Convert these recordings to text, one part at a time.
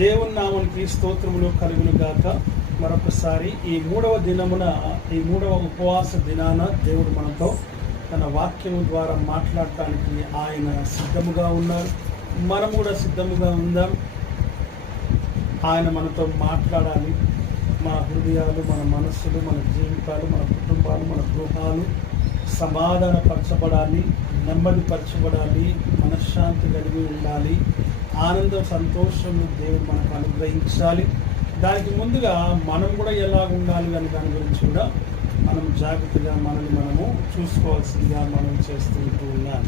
దేవుని నామానికి స్తోత్రములు కలుగును గాక. మరొకసారి ఈ మూడవ ఉపవాస దినాన దేవుడు మనతో తన వాక్యము ద్వారా మాట్లాడటానికి ఆయన సిద్ధముగా ఉన్నారు. మనం కూడా సిద్ధముగా ఉందాం. ఆయన మనతో మాట్లాడాలి. మన హృదయాలు, మన మనస్సులు, మన జీవితాలు, మన కుటుంబాలు, మన గృహాలు సమాధానపరచబడాలి, నెమ్మదిపరచబడాలి, మనశ్శాంతి కలిగి ఉండాలి, ఆనందం సంతోషము దేవుడు మనకు అనుగ్రహించాలి. దానికి ముందుగా మనం కూడా ఎలా ఉండాలి అనే దాని గురించి కూడా మనం జాగ్రత్తగా మనము చూసుకోవాల్సిందిగా మనం చేస్తూ ఉన్నాం.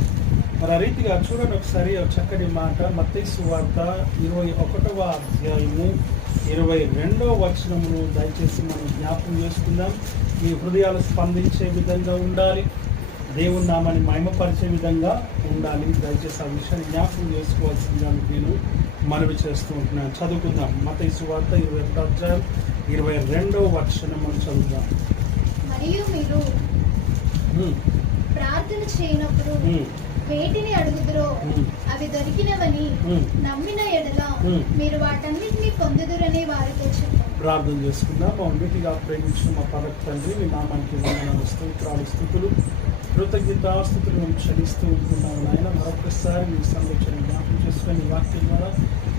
మరి ఆ రీతిగా చూడండి ఒకసారి చక్కటి మాట. మత్తయి సువార్త 21వ అధ్యాయము 22వ వచనమును దయచేసి మనం జ్ఞాపకం చేసుకుందాం. మీ హృదయాలు స్పందించే విధంగా ఉండాలి, దేవుని నామాన్ని మహిమపరిచే విధంగా ఉండాలి. దయచేసి ఆ విషయాన్ని జ్ఞాపకం చేసుకోవాల్సిందిగా నేను మనవి చేస్తూ ఉంటున్నాను. చదువుకుందాం. మత్తయి సువార్త 21వ అధ్యాయం 22వ వచనం మనం చదువుదాం. మరియు మీరు ప్రార్థన చేయనప్పుడు వేటిని అడుగుదురో అవి దొరికినవని నమ్మిన ఎడల మీరు వాటన్నిటిని పొందుదురని వారితో చెప్పారు. ప్రార్థన చేసుకుందాం. మౌనిటిగా ప్రేమించిన మా పరమ తండ్రి, మీ నామానికి వందనాలు, స్తోత్రాలు, స్తుతులు, కృతజ్ఞతాస్తుతులు మేము క్షమిస్తూ ఉంటున్నాము నాయన. మరొకసారి మీ సంరక్షణ జ్ఞాపకం చేసుకుని వాక్యం ద్వారా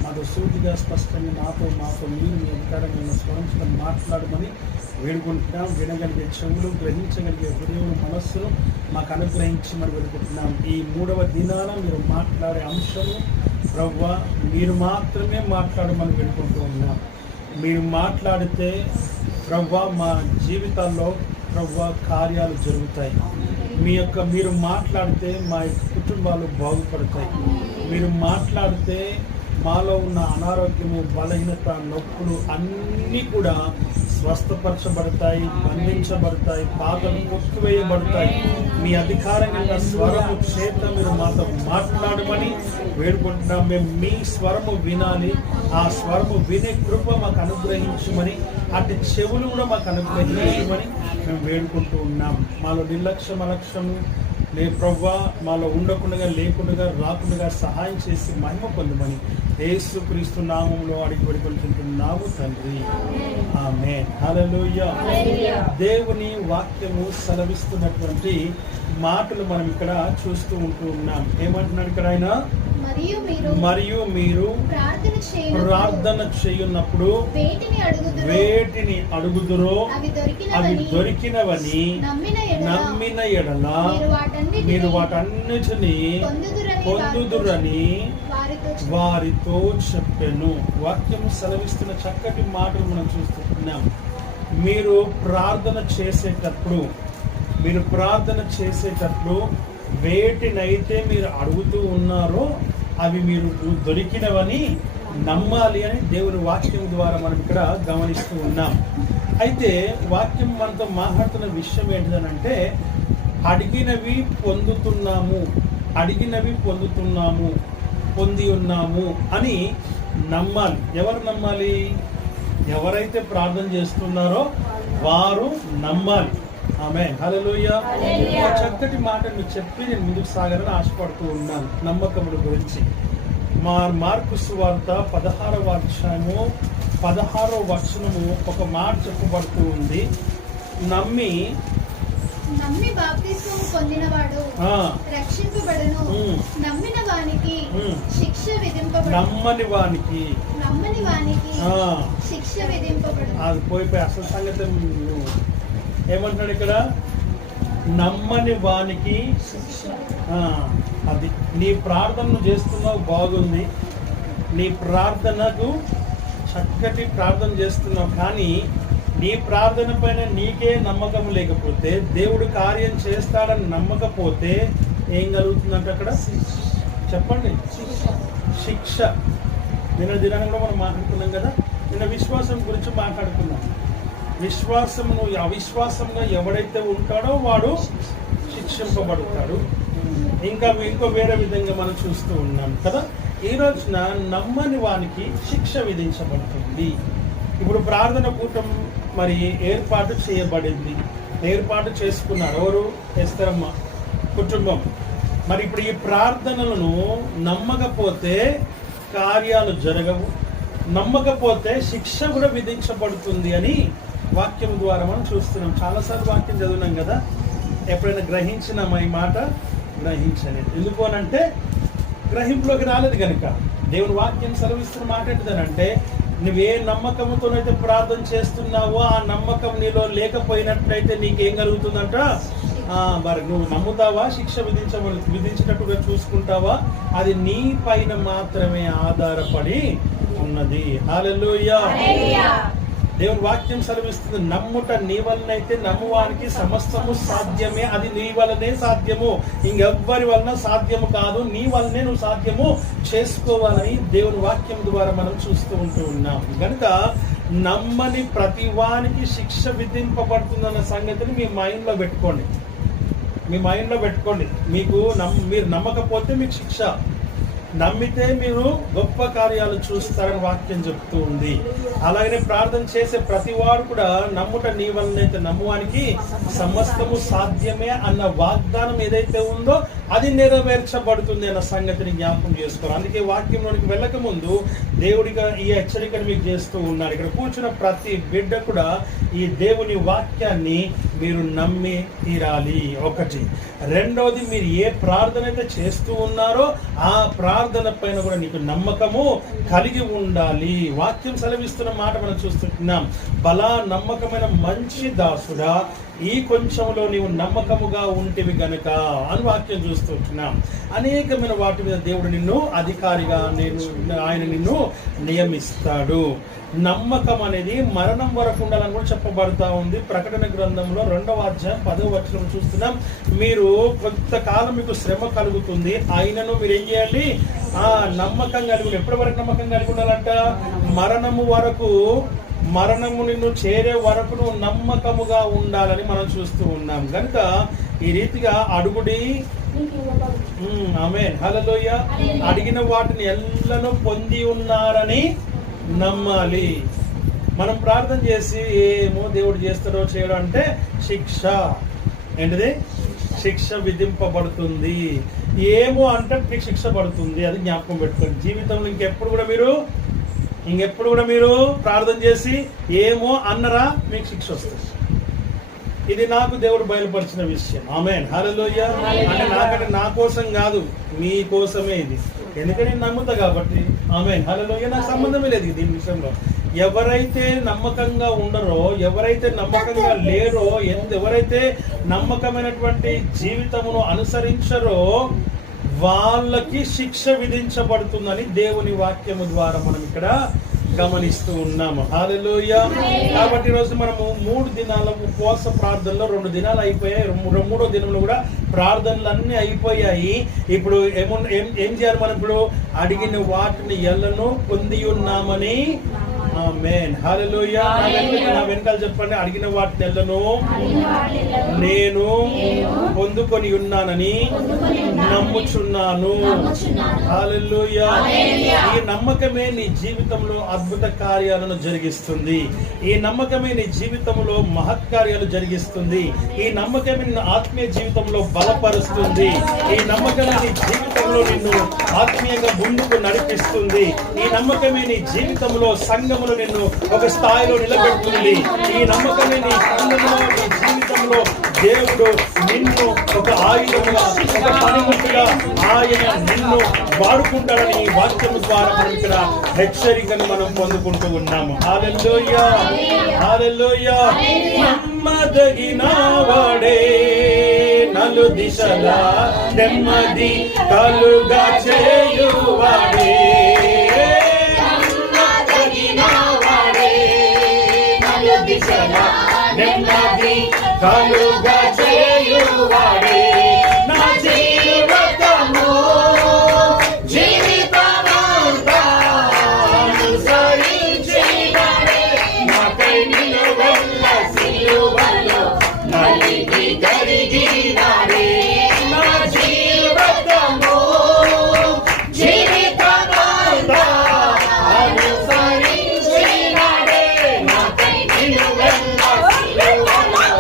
మాతో సూటిగా స్పష్టంగా మాతో మీరు మీ అధికారమైన స్వరంతో మాట్లాడమని వేడుకుంటున్నాం. వినగలిగే చెవులు, గ్రహించగలిగే హృదయం, మనస్సును మాకు అనుగ్రహించమని వేడుకుంటున్నాం. ఈ మూడవ దినాన మీరు మాట్లాడే అంశము ప్రభువా మీరు మాత్రమే మాట్లాడమని వేడుకుంటూ ఉన్నాం. మీరు మాట్లాడితే ప్రభువా మా జీవితాల్లో ప్రభువా కార్యాలు జరుగుతాయి. మీరు మాట్లాడితే మా కుటుంబాలు బాగుపడతాయి. మీరు మాట్లాడితే మాలో ఉన్న అనారోగ్యము, బలహీనత, నొప్పులు అన్నీ కూడా స్వస్థపరచబడతాయి, బంధించబడతాయి, పాదలు కొట్టువేయబడతాయి. మీ అధికారంగా స్వరము చేత మీరు మాతో మాట్లాడమని వేడుకుంటున్నాం. మేము మీ స్వరము వినాలి. ఆ స్వరము వినే కృప మాకు అనుగ్రహించమని, అటు చెవులు కూడా మాకు అనుగ్రహించమని మేము వేడుకుంటూ ఉన్నాం. మాలో నిర్లక్ష్యము ప్రభువా మాలో ఉండకుండా, లేకుండా, రాకుండా సహాయం చేసి మహిమ పొందమని యేసుక్రీస్తు నామములో అడిగి వేడుకుంటున్నాము తండ్రి. ఆమేన్. హల్లెలూయా. దేవుని వాక్యము సెలవిస్తున్నటువంటి మాటలు మనం ఇక్కడ చూస్తూ ఉంటూ ఉన్నాం. ఏమంటున్నాడు ఇక్కడ ఆయన? మరియు మీరు ప్రార్థన చేయున్నప్పుడు వేటిని అడుగుదురో అవి దొరికినవని నమ్మిన ఎడల మీరు వాటన్నిటిని పొందుదురని వారితో చెప్పెను. వాక్యం సెలవిస్తున్న చక్కటి మాటలు మనం చూస్తున్నాం. మీరు ప్రార్థన చేసేటప్పుడు వేటినైతే మీరు అడుగుతూ ఉన్నారో అవి మీరు దొరికినవని నమ్మాలి అని దేవుని వాక్యం ద్వారా మనం ఇక్కడ గమనిస్తూ ఉన్నాం. అయితే వాక్యం మనతో మాట్లాడుతున్న విషయం ఏంటిదనంటే అడిగినవి పొంది ఉన్నాము అని నమ్మాలి. ఎవరు నమ్మాలి? ఎవరైతే ప్రార్థన చేస్తున్నారో వారు నమ్మాలి. ఆమేన్. హల్లెలూయా. చక్కటి మాటను చెప్పి నేను ముందుకు సాగాలని ఆశపడుతూ ఉన్నాను నమ్మకముల గురించి. మార్కు సువార్త 16వ అధ్యాయము 16వ వచనము ఒక మాట చెప్పబడుతూ ఉంది. నమ్మి బాప్తిస్మము పొందినవాడు రక్షింపబడును, నమ్మిన వానికి శిక్ష విధింపబడును. నమ్మని వానికి శిక్ష విధింపబడును. అది పోయిపోయి అసలు సంగతి ఏమంటున్నాడు ఇక్కడ? నమ్మని వానికి అది. నీ ప్రార్థనను చేస్తున్నావు, బాగుంది. నీ ప్రార్థనకు చక్కటి ప్రార్థన చేస్తున్నావు, కానీ నీ ప్రార్థన పైన నీకే నమ్మకం లేకపోతే, దేవుడు కార్యం చేస్తాడని నమ్మకపోతే ఏం కలుగుతుందంటే అక్కడ చెప్పండి, శిక్ష. నిన్న దినంలో మనం మాట్లాడుకున్నాం కదా, నిన్న విశ్వాసం గురించి మాట్లాడుకున్నాం. విశ్వాసమును అవిశ్వాసంగా ఎవడైతే ఉంటాడో వాడు శిక్షింపబడతాడు. ఇంకో వేరే విధంగా మనం చూస్తూ ఉన్నాం కదా. ఈ రోజున నమ్మని వానికి శిక్ష విధించబడుతుంది. ఇప్పుడు ప్రార్థన కూటం మరి ఏర్పాటు చేయబడింది. ఏర్పాటు చేసుకున్నారు ఎవరు? ఎస్తరమ్మ కుటుంబం. మరి ఇప్పుడు ఈ ప్రార్థనలను నమ్మకపోతే కార్యాలు జరగవు, నమ్మకపోతే శిక్ష కూడా విధించబడుతుంది అని వాక్యం ద్వారా మనం చూస్తున్నాం. చాలాసార్లు వాక్యం చదివినాం కదా. ఎప్పుడైనా గ్రహించినామా ఈ మాట? గ్రహించలేదు. ఎందుకు అనంటే గ్రహింపులోకి రాలేదు కనుక. దేవుని వాక్యం సెలవిస్తున్న మాట ఏంటిదనంటే, నువ్వే నమ్మకంతోనైతే ప్రార్థన చేస్తున్నావో ఆ నమ్మకం నీలో లేకపోయినట్లయితే నీకేం కలుగుతుందంట? మరి నువ్వు నమ్ముతావా? శిక్ష విధించినట్టుగా చూసుకుంటావా? అది నీ పైన మాత్రమే ఆధారపడి ఉన్నది. హల్లెలూయా. దేవుని వాక్యం సెలవిస్తుంది, నమ్ముట నీ వలనైతే నమ్మువానికి సమస్తము సాధ్యమే. అది నీ వలనే సాధ్యము, ఇంకెవ్వరి వలన సాధ్యము కాదు. నీ వలనే నువ్వు సాధ్యము చేసుకోవాలని దేవుని వాక్యం ద్వారా మనం చూస్తూ ఉంటున్నాం. కనుక నమ్మని ప్రతి వానికి శిక్ష విధింపబడుతుందన్న సంగతిని మీ మైండ్లో పెట్టుకోండి. మీరు నమ్మకపోతే మీకు శిక్ష, నమ్మితే మీరు గొప్ప కార్యాలు చూస్తారని వాక్యం చెప్తూ ఉంది. అలాగనే ప్రార్థన చేసే ప్రతి వాడు కూడా నమ్ముట నీ వలనైతే నమ్మువానికి సమస్తము సాధ్యమే అన్న వాగ్దానం ఏదైతే ఉందో అది నెరవేర్చబడుతుంది అన్న సంగతిని జ్ఞాపకం చేసుకోవాలి. అందుకే వాక్యంలోనికి వెళ్ళక ముందు దేవుడిగా ఈ హెచ్చరికను మీకు చేస్తూ ఉన్నారు. ఇక్కడ కూర్చున్న ప్రతి బిడ్డ కూడా ఈ దేవుని వాక్యాన్ని మీరు నమ్మి తీరాలి. ఒకటి. రెండవది, మీరు ఏ ప్రార్థన అయితే చేస్తూ ఉన్నారో ఆ ప్రార్థన పైన కూడా నీకు నమ్మకము కలిగి ఉండాలి. వాక్యం సెలవిస్తున్న మాట మనం చూస్తున్నాం. బలా నమ్మకమైన మంచి దాసుడా, ఈ కొంచెంలో నీవు నమ్మకముగా ఉంటివి గనుక అని వాక్యం చూస్తున్నాం. అనేకమైన వాటి మీద దేవుడు నిన్ను అధికారిగా ఆయన నిన్ను నియమిస్తాడు. నమ్మకం అనేది మరణం వరకు ఉండాలని కూడా చెప్పబడతా ఉంది. ప్రకటన గ్రంథంలో 2వ అధ్యాయం 10వ వచనం చూస్తున్నాం. మీరు కొంతకాలం మీకు శ్రమ కలుగుతుంది, అయినను మీరు ఏం చేయాలి? నమ్మకం కలిగి. ఎప్పటి వరకు నమ్మకం కలిగి ఉండాలంట? మరణము వరకు. మరణము నిన్ను చేరే వరకు నువ్వు నమ్మకముగా ఉండాలని మనం చూస్తూ ఉన్నాం. కనుక ఈ రీతిగా అడుగుడి. ఆమేన్. హల్లెలూయా. అడిగిన వాటిని ఎల్లను పొంది ఉన్నారని నమ్మాలి. మనం ప్రార్థన చేసి ఏమో దేవుడు చేస్తాడో చేయడం అంటే శిక్ష. ఏంటిది? శిక్ష విధింపబడుతుంది. ఏమో అంటే మీకు శిక్ష పడుతుంది. అది జ్ఞాపకం పెట్టుకోండి. జీవితంలో ఇంకెప్పుడు కూడా మీరు ప్రార్థన చేసి ఏమో అన్నరా మీకు శిక్ష వస్తుంది. ఇది నాకు దేవుడు బయలుపరిచిన విషయం. ఆమేన్. హల్లెలూయా. అంటే నాకంటే నా కోసం కాదు, మీ కోసమే ఇది. ఎందుకంటే నేను నమ్ముతా కాబట్టి. ఆమేన్. హల్లెలూయా. నాకు సంబంధమే లేదు దీని విషయంలో. ఎవరైతే నమ్మకంగా ఉండరో, ఎవరైతే నమ్మకంగా లేరో, ఎవరైతే నమ్మకమైనటువంటి జీవితమును అనుసరించరో వాళ్ళకి శిక్ష విధించబడుతుందని దేవుని వాక్యము ద్వారా మనం ఇక్కడ గమనిస్తూ ఉన్నాము. హల్లెలూయా. కాబట్టి ఈరోజు మనము 3 దినాల ఉపవాస ప్రార్థనలో 2 దినాలు అయిపోయాయి. 3వ దినంలో కూడా ప్రార్థనలు అన్నీ అయిపోయాయి. ఇప్పుడు ఏం చేయాలి? మనం ఇప్పుడు అడిగిన వాటిని ఎల్లను పొంది ఉన్నామని. ఆమేన్. హల్లెలూయా. నా వెనకాల చెప్పండి. అడిగిన వాటిని ఎల్లను నేను పొందుకొని ఉన్నానని నమ్ముచున్నాను. హల్లెలూయా. ఈ నమ్మకమే నీ జీవితంలో అద్భుత కార్యాలను జరిగిస్తుంది. ఈ నమ్మకమే నీ జీవితంలో మహత్కార్యాలు జరిగిస్తుంది. ఈ నమ్మకమే నిన్ను ఆత్మీయ జీవితంలో బలపరుస్తుంది. ఈ నమ్మకమే నీ జీవితంలో నిన్ను ఆత్మీయంగా ముందుకు నడిపిస్తుంది. ఈ నమ్మకమే నీ జీవితంలో సంఘములో నిన్ను ఒక స్థాయిలో నిలబెడుతుంది. ఈ నమ్మకమే నీ సంఘములో, నీ జీవితంలో దేవుడు నిన్ను ఒక ఆయుధముగా, ఒక పనిముట్టుగా ఆయన నిన్ను వాడుకుంటాడని ఈ వాక్యము ద్వారా మనం ఇక్కడ హెచ్చరికను మనం పొందుకుంటూ ఉన్నాము. హల్లెలూయా. హల్లెలూయా. నమ్మదగిన వాడే నలు దిశలా నెమ్మది కలుగా చేయువాడే. నెమ్మది కలుగా చేయువాడే. నా జీవితము జీవితమంతా అనుసరించినాడే. నాకై నిలువెల్ల సిలువలో నలిగి కరిగినాడే. నా జీవితము జీవితమంతా అనుసరించినాడే. నాకై నిలువెల్ల సిలువలో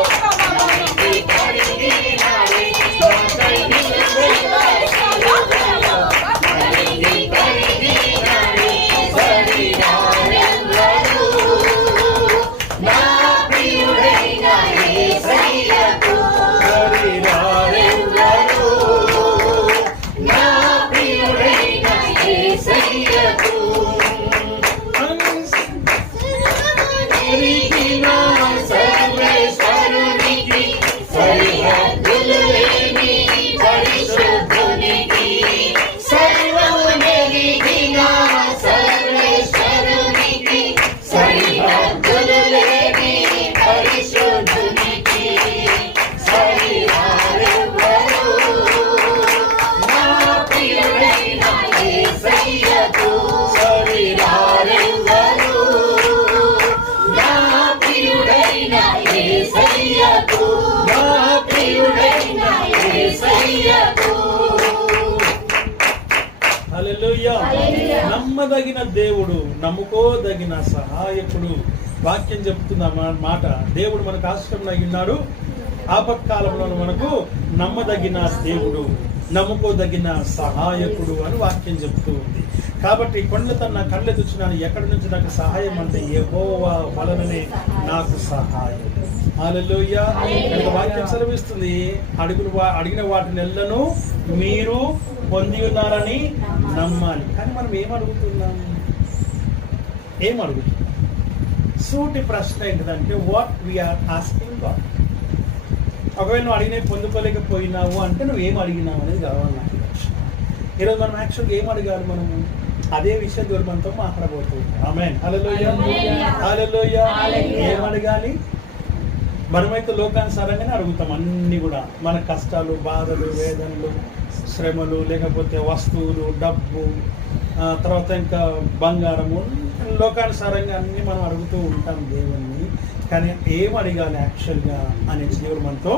నమ్మదగిన దేవుడు, నమ్ముకోదగిన సహాయకుడు. వాక్యం చెప్తున్న మాట, దేవుడు మనకు ఆశ్రయం ఉన్నాడు. ఆపత్కాలంలో మనకు నమ్మదగిన దేవుడు, నమ్ముకోదగిన సహాయకుడు అని వాక్యం చెప్తూ ఉంది. కాబట్టి కొండలతో నా కళ్ళెత్తుచున్నాను, ఎక్కడి నుంచి నాకు సహాయం అంటే యెహోవా వలననే నాకు సహాయం. హల్లెలూయా. వాక్యం సెలవిస్తుంది, అడిగిన వాటిని ఎల్లను మీరు పొంది ఉన్నారని నమ్మాలి. కానీ మనం ఏమడుగుతున్నాం? సూటి ప్రశ్న ఏంటిదంటే, వాట్ వీఆర్ ఆస్కింగ్ గాడ్. ఒకవేళ నువ్వు అడిగినవి పొందుకోలేకపోయినావు అంటే నువ్వు ఏం అడిగినావు అనేది కావాలి నాకు. ఈరోజు మనం యాక్చువల్గా ఏం అడగాలి? మనము అదే విషయం ద్వారా మనతో మాట్లాడబోతున్నాం. ఆమేన్. హల్లెలూయా. హల్లెలూయా. ఏం అడగాలి? మనమైతే లోకానుసారంగానే అడుగుతాం అన్ని కూడా. మన కష్టాలు, బాధలు, వేదనలు, శ్రమలు, లేకపోతే వస్తువులు, డబ్బు, తర్వాత ఇంకా బంగారము, లోకానుసారంగా అన్ని మనం అడుగుతూ ఉంటాం దేవుణ్ణి. కానీ ఏం అడగాలి యాక్చువల్గా అనేది దేవుడు మనతో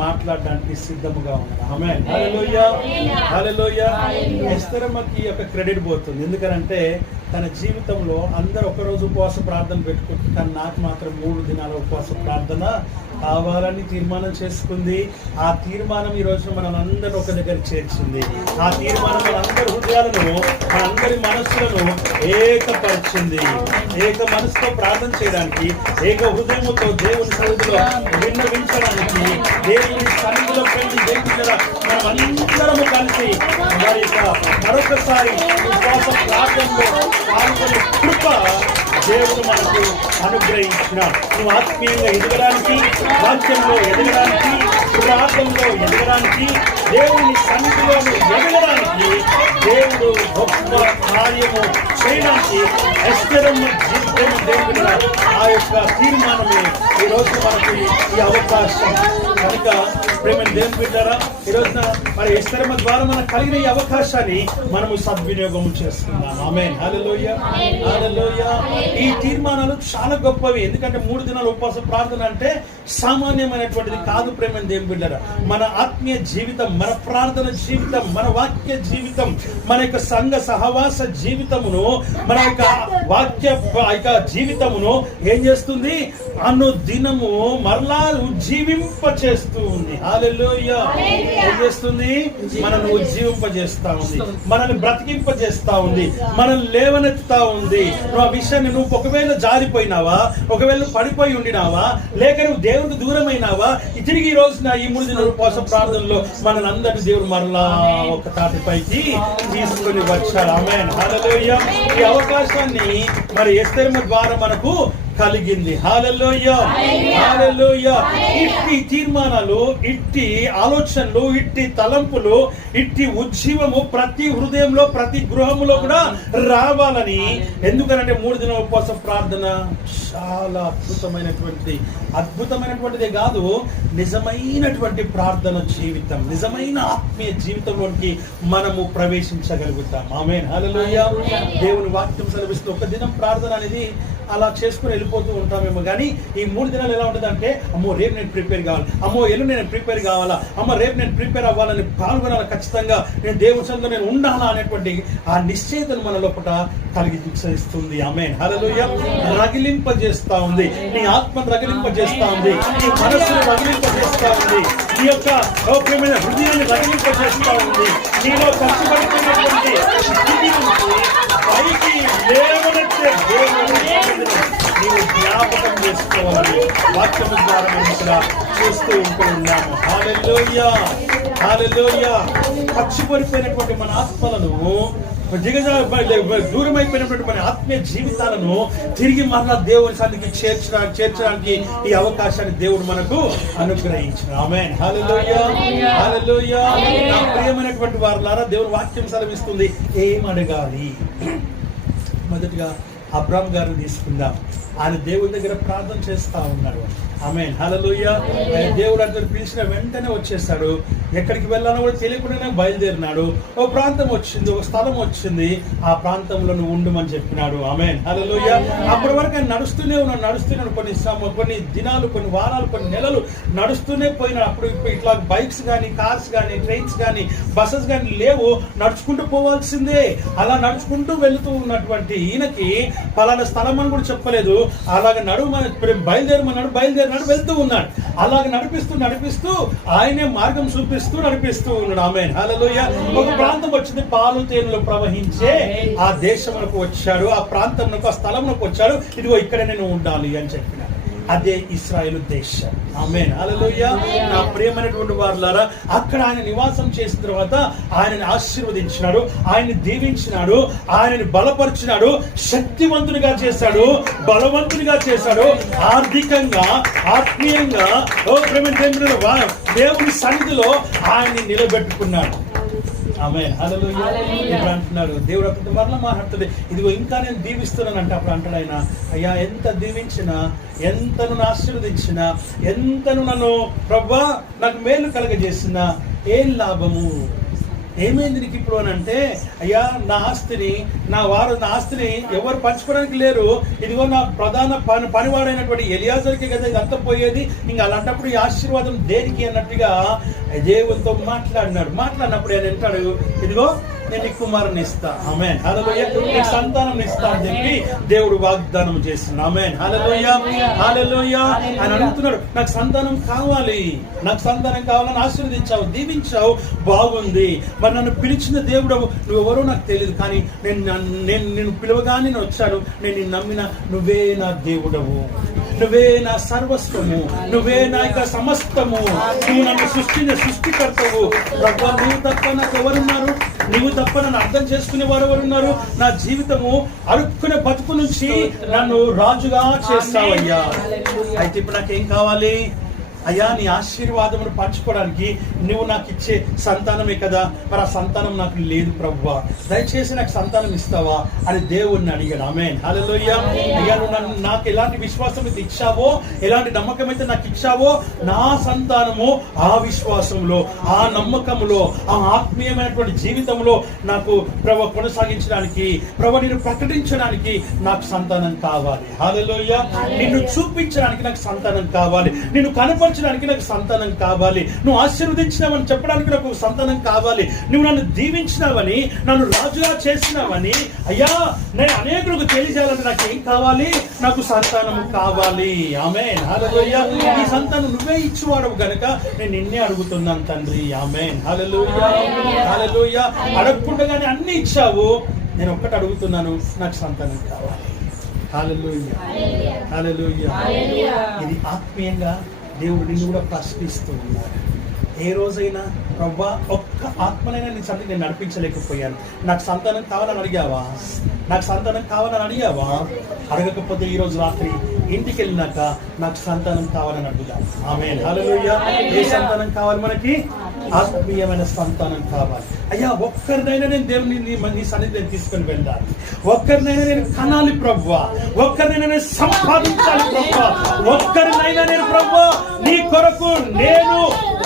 మాట్లాడడానికి సిద్ధముగా ఉన్నాడు. ఆమేన్. హల్లెలూయా. హల్లెలూయా. ఎస్తరమ్మకి ఒక క్రెడిట్ పోతుంది. ఎందుకంటే తన జీవితంలో అందరూ ఒకరోజు ఉపవాస ప్రార్థన పెట్టుకుంటుంది, కానీ నాకు మాత్రం 3 దినాల ఉపవాస ప్రార్థన కావాలని తీర్మానం చేసుకుంది. ఆ తీర్మానం ఈ రోజు మనందరూ ఒక దగ్గర చేర్చింది. ఆ తీర్మానం మనందరి హృదయాలను, మనందరి మనస్సులను ఏకపరిచింది. ఏక మనసుతో ప్రార్థన చేయడానికి, ఏక హృదయముతో దేవుని సన్నిధిలో విన్నవించడానికి, దేవుని సన్నిధిలో పెళ్లి దేవుని మనమందరము కలిసి మరొకసారి ఉపవాస ప్రార్థనలో పాల్గొనే కృప దేవుడు మనకు అనుగ్రహించినాడు. నువ్వు ఆత్మీయంగా ఎదగడానికి, వాక్యంలో ఎదగడానికి, ప్రార్థనలో ఎదగడానికి, దేవుని సన్నిధిలో ఎదగడానికి, దేవుడు గొప్ప కార్యము చేయడానికి ఎస్తరమ్మ జీవితం దేవుని ఆ యొక్క తీర్మానమే ఈరోజు మనకు ఈ అవకాశం. కనుక ప్రేమ దేవుని బిడ్డలారా, ఈ రోజున మరి ఎస్తరమ్మ ద్వారా మనకు కలిగిన ఈ అవకాశాన్ని మనము సద్వినియోగం చేసుకుందాం. ఆమేన్. హల్లెలూయా. హల్లెలూయా. ఈ తీర్మానాలు చాలా గొప్పవి. ఎందుకంటే 3 దినాల ఉపవాస ప్రార్థన అంటే సామాన్యమైనటువంటిది కాదు. ప్రేమ దేవుని బిడ్డలారా, మన ఆత్మీయ జీవితం, మన ప్రార్థన జీవితం, మన వాక్య జీవితం, మన యొక్క సంఘ సహవాస జీవితమును, మన యొక్క వాక్య జీవితమును ఏం చేస్తుంది? అనుదినము మరలా ఉజ్జీవింప చేస్తూ ఉంది. హల్లెలూయా. ఏం చేస్తుంది? మనల్ని ఉజ్జీవింపజేస్తా ఉంది, మనల్ని బ్రతికింపజేస్తా ఉంది, మనల్ని లేవనెత్తుతా ఉంది. నువ్వు ఆ విషయాన్ని, నువ్వు ఒకవేళ జారిపోయినావా, ఒకవేళ పడిపోయి ఉండినావా, లేక నువ్వు దేవుడికి దూరమైనావా, తిరిగి ఈ రోజున ఈ 3 దినాల ఉపవాస ప్రార్థనలో మనల్ని అందరినీ దేవుడు మరలా ఒక తాటిపైకి తీసుకుని వచ్చాడు. ఆమేన్. హల్లెలూయా. ఈ అవకాశాన్ని మరి ఎస్తెరమ్మ ద్వారా మనకు కలిగింది. హల్లెలూయా. హల్లెలూయా. ఇట్టి తీర్మానాలు, ఇట్టి ఆలోచనలు, ఇట్టి తలంపులు, ఇట్టి ఉజ్జీవము ప్రతి హృదయంలో, ప్రతి గృహములో కూడా రావాలని. ఎందుకనంటే 3 దినాల ఉపవాస ప్రార్థన చాలా అద్భుతమైనటువంటిదే కాదు, నిజమైనటువంటి ప్రార్థన జీవితం, నిజమైన ఆత్మీయ జీవితంలోనికి మనము ప్రవేశించగలుగుతాం. ఆమేన్. హల్లెలూయా. దేవుని వాక్యం సెలవిస్తూ ఒక దినం ప్రార్థన అనేది అలా చేసుకుని వెళ్ళిపోతూ ఉంటామేమో. కానీ ఈ 3 దినాలు ఎలా ఉంటుంది అంటే, అమ్మో రేపు నేను ప్రిపేర్ కావాలి, అమ్మో ఎల్లుండి నేను ప్రిపేర్ కావాలా, అమ్మ రేపు నేను ప్రిపేర్ అవ్వాలని, పాల్గొనాలి, ఖచ్చితంగా నేను దేవుని సన్నిధిలో నేను ఉండాలా అనేటువంటి ఆ నిశ్చయితను మన లోపల కలిగిస్తుంది. ఆమేన్. హల్లెలూయా. రగిలింపజేస్తా ఉంది, నీ ఆత్మను రగిలింపజేస్తా ఉంది, నీ మనస్సును రగిలింపజేస్తా ఉంది, నీ యొక్క గౌప్యమైన హృదయాన్ని రగిలింపజేస్తా ఉంది. నీలో కష్టపడుతున్నటువంటి పైకి లేవనెత్తే దేవుని నీవు జ్ఞాపకం చేసుకోవాలని వాక్యం ద్వారా మనం ఇక్కడ చూస్తూ ఉంటున్నాము. హల్లెలూయా. హల్లెలూయా. పచ్చిపడిపోయినటువంటి మన ఆత్మలను, దూరమైపోయినటువంటి మన ఆత్మీయ జీవితాలను తిరిగి మరలా దేవుని సన్నిధికి చేర్చడానికి ఈ అవకాశాన్ని దేవుడు మనకు అనుగ్రహించిన. ఆమేన్. హల్లెలూయా. హల్లెలూయా. నా ప్రియమైనటువంటి వారులారా, దేవుని వాక్యం సెలవిస్తుంది ఏం అడగాలి. మొదటిగా అబ్రామ్ గారిని తీసుకుందాం. ఆయన దేవుడి దగ్గర ప్రార్థన చేస్తా ఉన్నాడు. ఆమేన్, హల్లెలూయా. దేవుడు అందరు పిలిచిన వెంటనే వచ్చేసాడు. ఎక్కడికి వెళ్ళానో కూడా తెలియకుండానే బయలుదేరినాడు. ఓ ప్రాంతం వచ్చింది, ఒక స్థలం వచ్చింది, ఆ ప్రాంతంలో నువ్వు ఉండమని చెప్పినాడు. ఆమేన్, హల్లెలూయా. అప్పటి వరకు ఆయన నడుస్తూనే ఉన్నాడు. కొన్ని దినాలు, కొన్ని వారాలు, కొన్ని నెలలు నడుస్తూనే పోయినాడు. అప్పుడు ఇట్లా బైక్స్ కానీ, కార్స్ కానీ, ట్రైన్స్ కానీ, బస్సెస్ కానీ లేవు. నడుచుకుంటూ పోవాల్సిందే. అలా నడుచుకుంటూ వెళుతూ ఉన్నటువంటి ఈయనకి పలానా స్థలం అని కూడా చెప్పలేదు. అలాగ బయలుదేరినాడు, వెళ్తూ ఉన్నాడు. అలాగ నడిపిస్తూ ఆయనే మార్గం నడిపిస్తూ ఉన్నాడు. ఆమేన్, హల్లెలూయా. ఒక ప్రాంతం వచ్చింది, పాలు తేనెలు ప్రవహించే ఆ దేశమునకు వచ్చాడు, ఆ ప్రాంతమునకు, ఆ స్థలమునకు వచ్చాడు. ఇదిగో ఇక్కడ నేను ఉండాలి అని చెప్పినాడు. అదే ఇశ్రాయేలు దేశం. ఆమేన్, హల్లెలూయా. నా ప్రియమైనటువంటి వారులారా, అక్కడ ఆయన నివాసం చేసిన తర్వాత ఆయనని ఆశీర్వదించినాడు, ఆయన్ని దీవించినాడు, ఆయనని బలపరిచినాడు, శక్తివంతునిగా చేశాడు, బలవంతునిగా చేశాడు, ఆర్థికంగా, ఆత్మీయంగా, దేవుని సన్నిధిలో ఆయన్ని నిలబెట్టుకున్నాడు. ఆమేన్, హల్లెలూయా. ఇప్పుడు అంటున్నాడు దేవుడు, అప్పుడు మరలా మాట్లాడుతుంది, ఇదిగో ఇంకా నేను దీవిస్తున్నానంటే అప్పుడు అంటాడు ఆయన, అయ్యా ఎంత దీవించినా, ఎంత నన్ను ఆశీర్వదించినా, ఎంతను నన్ను ప్రభువా నాకు మేలు కలగజేసినా ఏం లాభము, ఏమైంది నీకు ఇప్పుడు అని అంటే, అయ్యా నా ఆస్తిని ఎవరు పంచుకోవడానికి లేరు. ఇదిగో నా ప్రధాన పనివాడైనటువంటి ఎలియాజర్కి కదా ఇదంతా పోయేది. ఇంకా అలాంటప్పుడు ఈ ఆశీర్వాదం దేనికి అన్నట్టుగా దేవునితో మాట్లాడినప్పుడు ఆయన అంటాడు, ఇదిగో నేను నీకు కుమారుని ఇస్తా. ఆమేన్, హల్లెలూయా. నీకు సంతానం ఇస్తా అని చెప్పి దేవుడు వాగ్దానం చేస్తున్నాడు. ఆమేన్, హల్లెలూయా, హల్లెలూయా. ఆయన అడుగుతున్నాడు, నాకు సంతానం కావాలని ఆశీర్వదించావు, దీవించావు, బాగుంది. మరి నన్ను పిలిచిన దేవుడు నువ్వెవరో నాకు తెలియదు, కానీ నేను పిలవగానే నేను వచ్చాను. నేను నిన్ను నమ్మిన, నువ్వే నా దేవుడవు, నువ్వే నా సర్వస్వము, నువ్వే నా యొక్క సమస్తము, నువ్వు నన్ను సృష్టికర్తవు. ప్రభువా, నువ్వు తప్ప నాకు ఎవరున్నారు? నువ్వు తప్ప నన్ను అర్థం చేసుకునే వారు ఎవరున్నారు? నా జీవితము అడుక్కునే బతుకు నుంచి నన్ను రాజుగా చేస్తావయ్యా. అయితే ఇప్పుడు నాకేం కావాలి? అయ్యా, నీ ఆశీర్వాదమును పంచుకోవడానికి నువ్వు నాకు ఇచ్చే సంతానమే కదా, మరి ఆ సంతానం నాకు లేదు ప్రభువా, దయచేసి నాకు సంతానం ఇస్తావా అని దేవుణ్ణి అడిగాడు. ఆమేన్, హల్లెలూయా. అయ్యా, నువ్వు నాకు ఎలాంటి విశ్వాసం అయితే ఇచ్చావో, ఎలాంటి నమ్మకం అయితే నాకు ఇచ్చావో, నా సంతానము ఆ విశ్వాసంలో, ఆ నమ్మకంలో, ఆ ఆత్మీయమైనటువంటి జీవితంలో నాకు ప్రభు కొనసాగించడానికి, ప్రభు నిన్ను ప్రకటించడానికి నాకు సంతానం కావాలి. హల్లెలూయా. నిన్ను చూపించడానికి నాకు సంతానం కావాలి, నిన్ను కనపరచడానికి నాకు సంతానం కావాలి, నువ్వు ఆశీర్వదించినావని చెప్పడానికి నాకు సంతానం కావాలి, నువ్వు నన్ను దీవించినావని, నన్ను రాజుగా చేసినావని, అయ్యా నేను అనేకులకు తెలియజేయాలని నాకు ఏం కావాలి? నాకు సంతానం కావాలి. ఆమేన్, హల్లెలూయా. ఈ సంతానం నువ్వే ఇచ్చివాడవు గనుక నేను నిన్నే అడుగుతున్నాను తండ్రి. ఆమేన్, హల్లెలూయా, హల్లెలూయా. అడగకుండానే అన్ని ఇచ్చావు, నేను ఒక్కటి అడుగుతున్నాను, నాకు సంతానం కావాలి. హల్లెలూయా, హల్లెలూయా. ఇది ఆత్మీయంగా దేవుడు నిన్ను కూడా ప్రశ్నిస్తూ ఉన్నాడు. ఏ రోజైనా ప్రభువా ఒక్క ఆత్మనైనా నీ సన్నిధిని నేను నడిపించలేకపోయాను, నాకు సంతానం కావాలని అడిగావా? నాకు సంతానం కావాలని అడిగావా? అడగకపోతే ఈరోజు రాత్రి ఇంటికి వెళ్ళినాక నాకు సంతానం కావాలని అడుగుదాం. ఆమేన్, హల్లెలూయా. ఏ సంతానం కావాలి మనకి? ఆత్మీయమైన సంతానం కావాలి. అయ్యా, ఒక్కరినైనా నేను దేవుని నీ సన్నిధి తీసుకొని వెళ్ళాలి, ఒక్కరినైనా నేను కనాలి ప్రభువా, ఒక్కరినైనా నేను సంపాదించాలి ప్రభువా, ఒక్కరినైనా నేను ప్రభువా నీ కొరకు నేను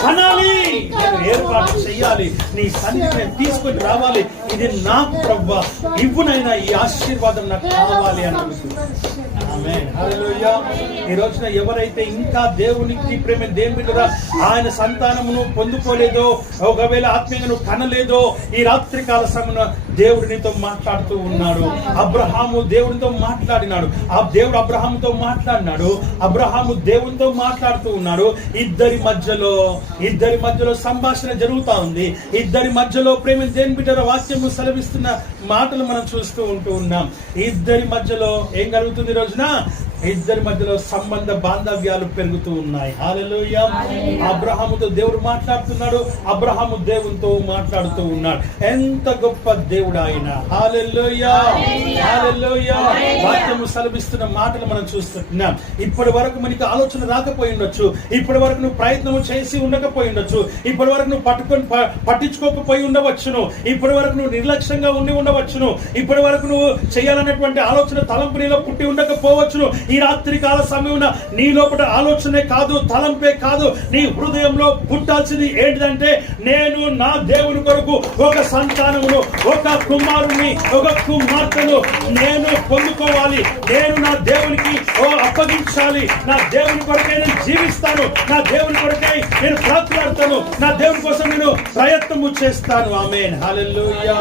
కనాలి, నేను ఏర్పాటు చెయ్యాలి, నీ సన్నిధి నేను తీసుకొని రావాలి. ఇది నాకు ప్రభువా ఇవ్వునైనా ఈ ఆశీర్వాదం నాకు కావాలి అని అడుగుతున్నాను. ఆమేన్, హల్లెలూయా. ఈ రోజున ఎవరైతే ఇంకా దేవునికి ప్రేమ దేవునిగా ఆయన సంతానమును పొందుకోలేదో, ఒకవేళ ఆత్మీయంగా నువ్వు కనలేదో, ఈ రాత్రి కాల సమయంలో దేవుడు నీతో మాట్లాడుతూ ఉన్నాడు. అబ్రహాము దేవునితో మాట్లాడినాడు, ఆ దేవుడు అబ్రహాముతో మాట్లాడినాడు, అబ్రహాము దేవునితో మాట్లాడుతూ ఉన్నాడు. ఇద్దరి మధ్యలో సంభాషణ జరుగుతా ఉంది. ఇద్దరి మధ్యలో ప్రేమ దేవుని బిడ్డల వాక్యము సెలవిస్తున్న మాటలు మనం చూస్తూ ఉన్నాం. ఇద్దరి మధ్యలో ఏం జరుగుతుంది? రోజున ఇద్దరి మధ్యలో సంబంధ బాంధవ్యాలు పెరుగుతూ ఉన్నాయి. హల్లెలూయా. అబ్రహాముతో దేవుడు మాట్లాడుతున్నాడు, అబ్రహాము దేవునితో మాట్లాడుతూ ఉన్నాడు. ఎంత గొప్ప దేవుడు ఆయన. హల్లెలూయా, హల్లెలూయా. వాక్యము సెలవిస్తున్న మాటలు మనం చూస్తున్నాం. ఇప్పటి వరకు మనకి ఆలోచన రాకపోయి ఉండొచ్చు, ఇప్పటి వరకు నువ్వు ప్రయత్నం చేసి ఉండకపోయి ఉండొచ్చు, ఇప్పటి వరకు నువ్వు పట్టించుకోకపోయి ఉండవచ్చును, ఇప్పటి వరకు నువ్వు నిర్లక్ష్యంగా ఉండి ఉండవచ్చును, ఇప్పటి వరకు నువ్వు చేయాలనేటువంటి ఆలోచన తలంపు నీలో పుట్టి ఉండకపోవచ్చును. ఈ రాత్రి కాల సమయమున నీ లోపల ఆలోచనే కాదు, తలంపే కాదు, నీ హృదయంలో పుట్టాల్సింది ఏంటిదంటే, నేను నా దేవుని కొరకు ఒక సంతానమును, ఒక కుమారుని, ఒక కుమార్తెను నేను పొందుకోవాలి, నేను నా దేవునికి అప్పగించాలి, నా దేవుని కొరకై నేను జీవిస్తాను, నా దేవుని కొరకై నేను ప్రార్థిస్తాను, నా దేవుని కోసం నేను ప్రయత్నము చేస్తాను. ఆమేన్. హల్లెలూయా,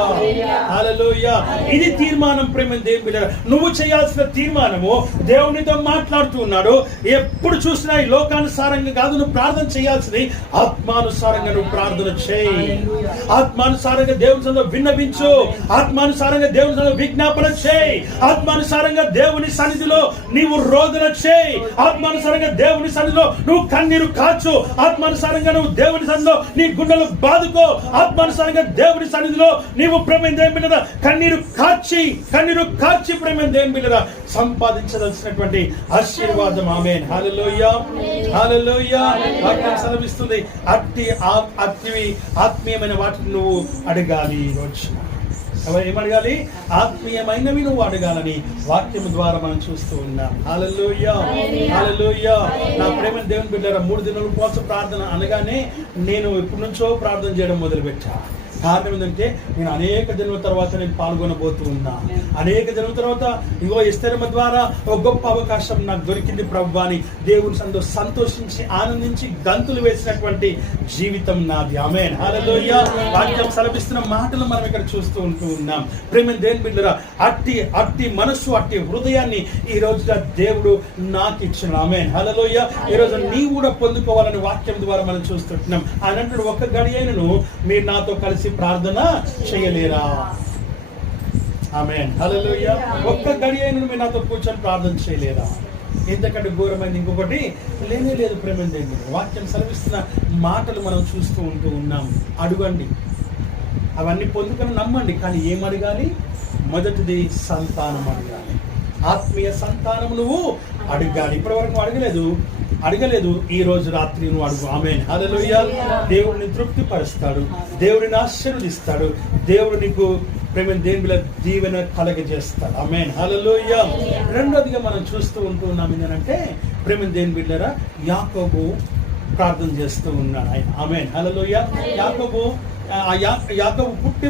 హల్లెలూయా. ఇది తీర్మానం ప్రేమ దేవుని బిడ్డలారా. నువ్వు చేయాల్సిన తీర్మానము, దేవునితో మాట్లాడుతూ ఉన్నాడు. ఎప్పుడు చూసినా ఈ లోకానుసారంగా కాదు, నువ్వు ప్రార్థన చేయాల్సింది ఆత్మానుసారంగా నువ్వు ప్రార్థన చేయి. ఆత్మానుసారంగా దేవుని సన్నిధిలో విన్నవించు, ఆత్మానుసారంగా దేవుని సన్నిధిలో విజ్ఞాపన చేయి, ఆత్మానుసారంగా దేవుని సన్నిధిలో నీవు రోదన చేయి, ఆత్మానుసారంగా దేవుని సన్నిధిలో నువ్వు కన్నీరు కాచు, ఆత్మానుసారంగా నువ్వు దేవుని సన్నిధిలో నీ గుండెలు బాదుకో, ఆత్మానుసారంగా దేవుని సన్నిధిలో నీవు ప్రేమ దేవుని బిడ్డలారా కన్నీరు కార్చి ప్రేమ దేవుని బిడ్డలారా సంపాదించదలసినటువంటి ఆశీర్వాదం. ఆమేన్. హల్లెలూయా, హల్లెలూయా. వాక్యం సెలవిస్తుంది, అట్టి ఆత్మీయమైన వాటిని నువ్వు అడగాలి. ఏమడగాలి? ఆత్మీయమైనవి నువ్వు అడగాలని వాక్యం ద్వారా మనం చూస్తూ ఉన్నాం. హల్లెలూయా, హల్లెలూయా. నా ప్రేమ దేవుని బిడ్డలారా, 3 దినాల ఉపవాస ప్రార్థన అనగానే నేను ఎప్పటి నుంచో ప్రార్థన చేయడం మొదలుపెట్టా. కారణం ఏంటంటే, నేను అనేక దినముల తర్వాత నేను పాల్గొనబోతూ ఉన్నా. అనేక దినముల తర్వాత ఇగో ఎస్తెరమ్మ ద్వారా ఒక గొప్ప అవకాశం నాకు దొరికింది ప్రభువా అని దేవుని సన్నిధిలో సంతోషించి ఆనందించి గంతులు వేసినటువంటి జీవితం నాది. ఆమేన్. హల్లెలూయా. వాక్యం సెలవిస్తున్న మాటలు మనం ఇక్కడ చూస్తూ ఉంటూ ఉన్నాం. ప్రేమ దేవుని బిడ్డలారా, అట్టి మనస్సు, అట్టి హృదయాన్ని ఈ రోజుగా దేవుడు నాకు ఇచ్చిన. ఆమేన్. హల్లెలూయా. ఈ రోజు నీవు కూడా పొందుకోవాలని వాక్యం ద్వారా మనం చూస్తుంటున్నాం. అనంటే ఒక్క గడియను మీరు నాతో కలిసి ప్రార్థన చేయలేరా? ఆమేన్. హల్లెలూయా. ఒక్క గడియను మీరు నాతో కూర్చొని ప్రార్థన చేయలేరా? ఇంతకంటే ఘోరమైంది ఇంకొకటి లేనే లేదు. ప్రేమ దేవుని వాక్యం సెలవిస్తున్న మాటలు మనం చూస్తూ ఉంటూ ఉన్నాం. అడగండి, అవన్నీ పొందుకొని నమ్మండి. కానీ ఏం అడగాలి? మొదటిది సంతానం అడగాలి. ఆత్మీయ సంతానం నువ్వు అడగాలి. ఇప్పటి వరకు అడగలేదు. ఈ రోజు రాత్రి నువ్వు అడుగు. ఆమేన్. హల్లెలూయా. దేవుడిని తృప్తి పరుస్తాడు, దేవుడిని ఆశీర్వదిస్తాడు, దేవుడు నీకు ప్రేమ దేవుల దీవెన కలగజేస్తాడు. ఆమేన్. హల్లెలూయా. రెండోదిగా మనం చూస్తూ ఉంటూ ఉన్నాం ఏంటంటే, ప్రేమ దేవుని బిడ్డలారా, యాకోబు ప్రార్థన చేస్తూ ఉన్నాడు ఆయన. ఆమేన్. హల్లెలూయా. యాకోబు పుట్టి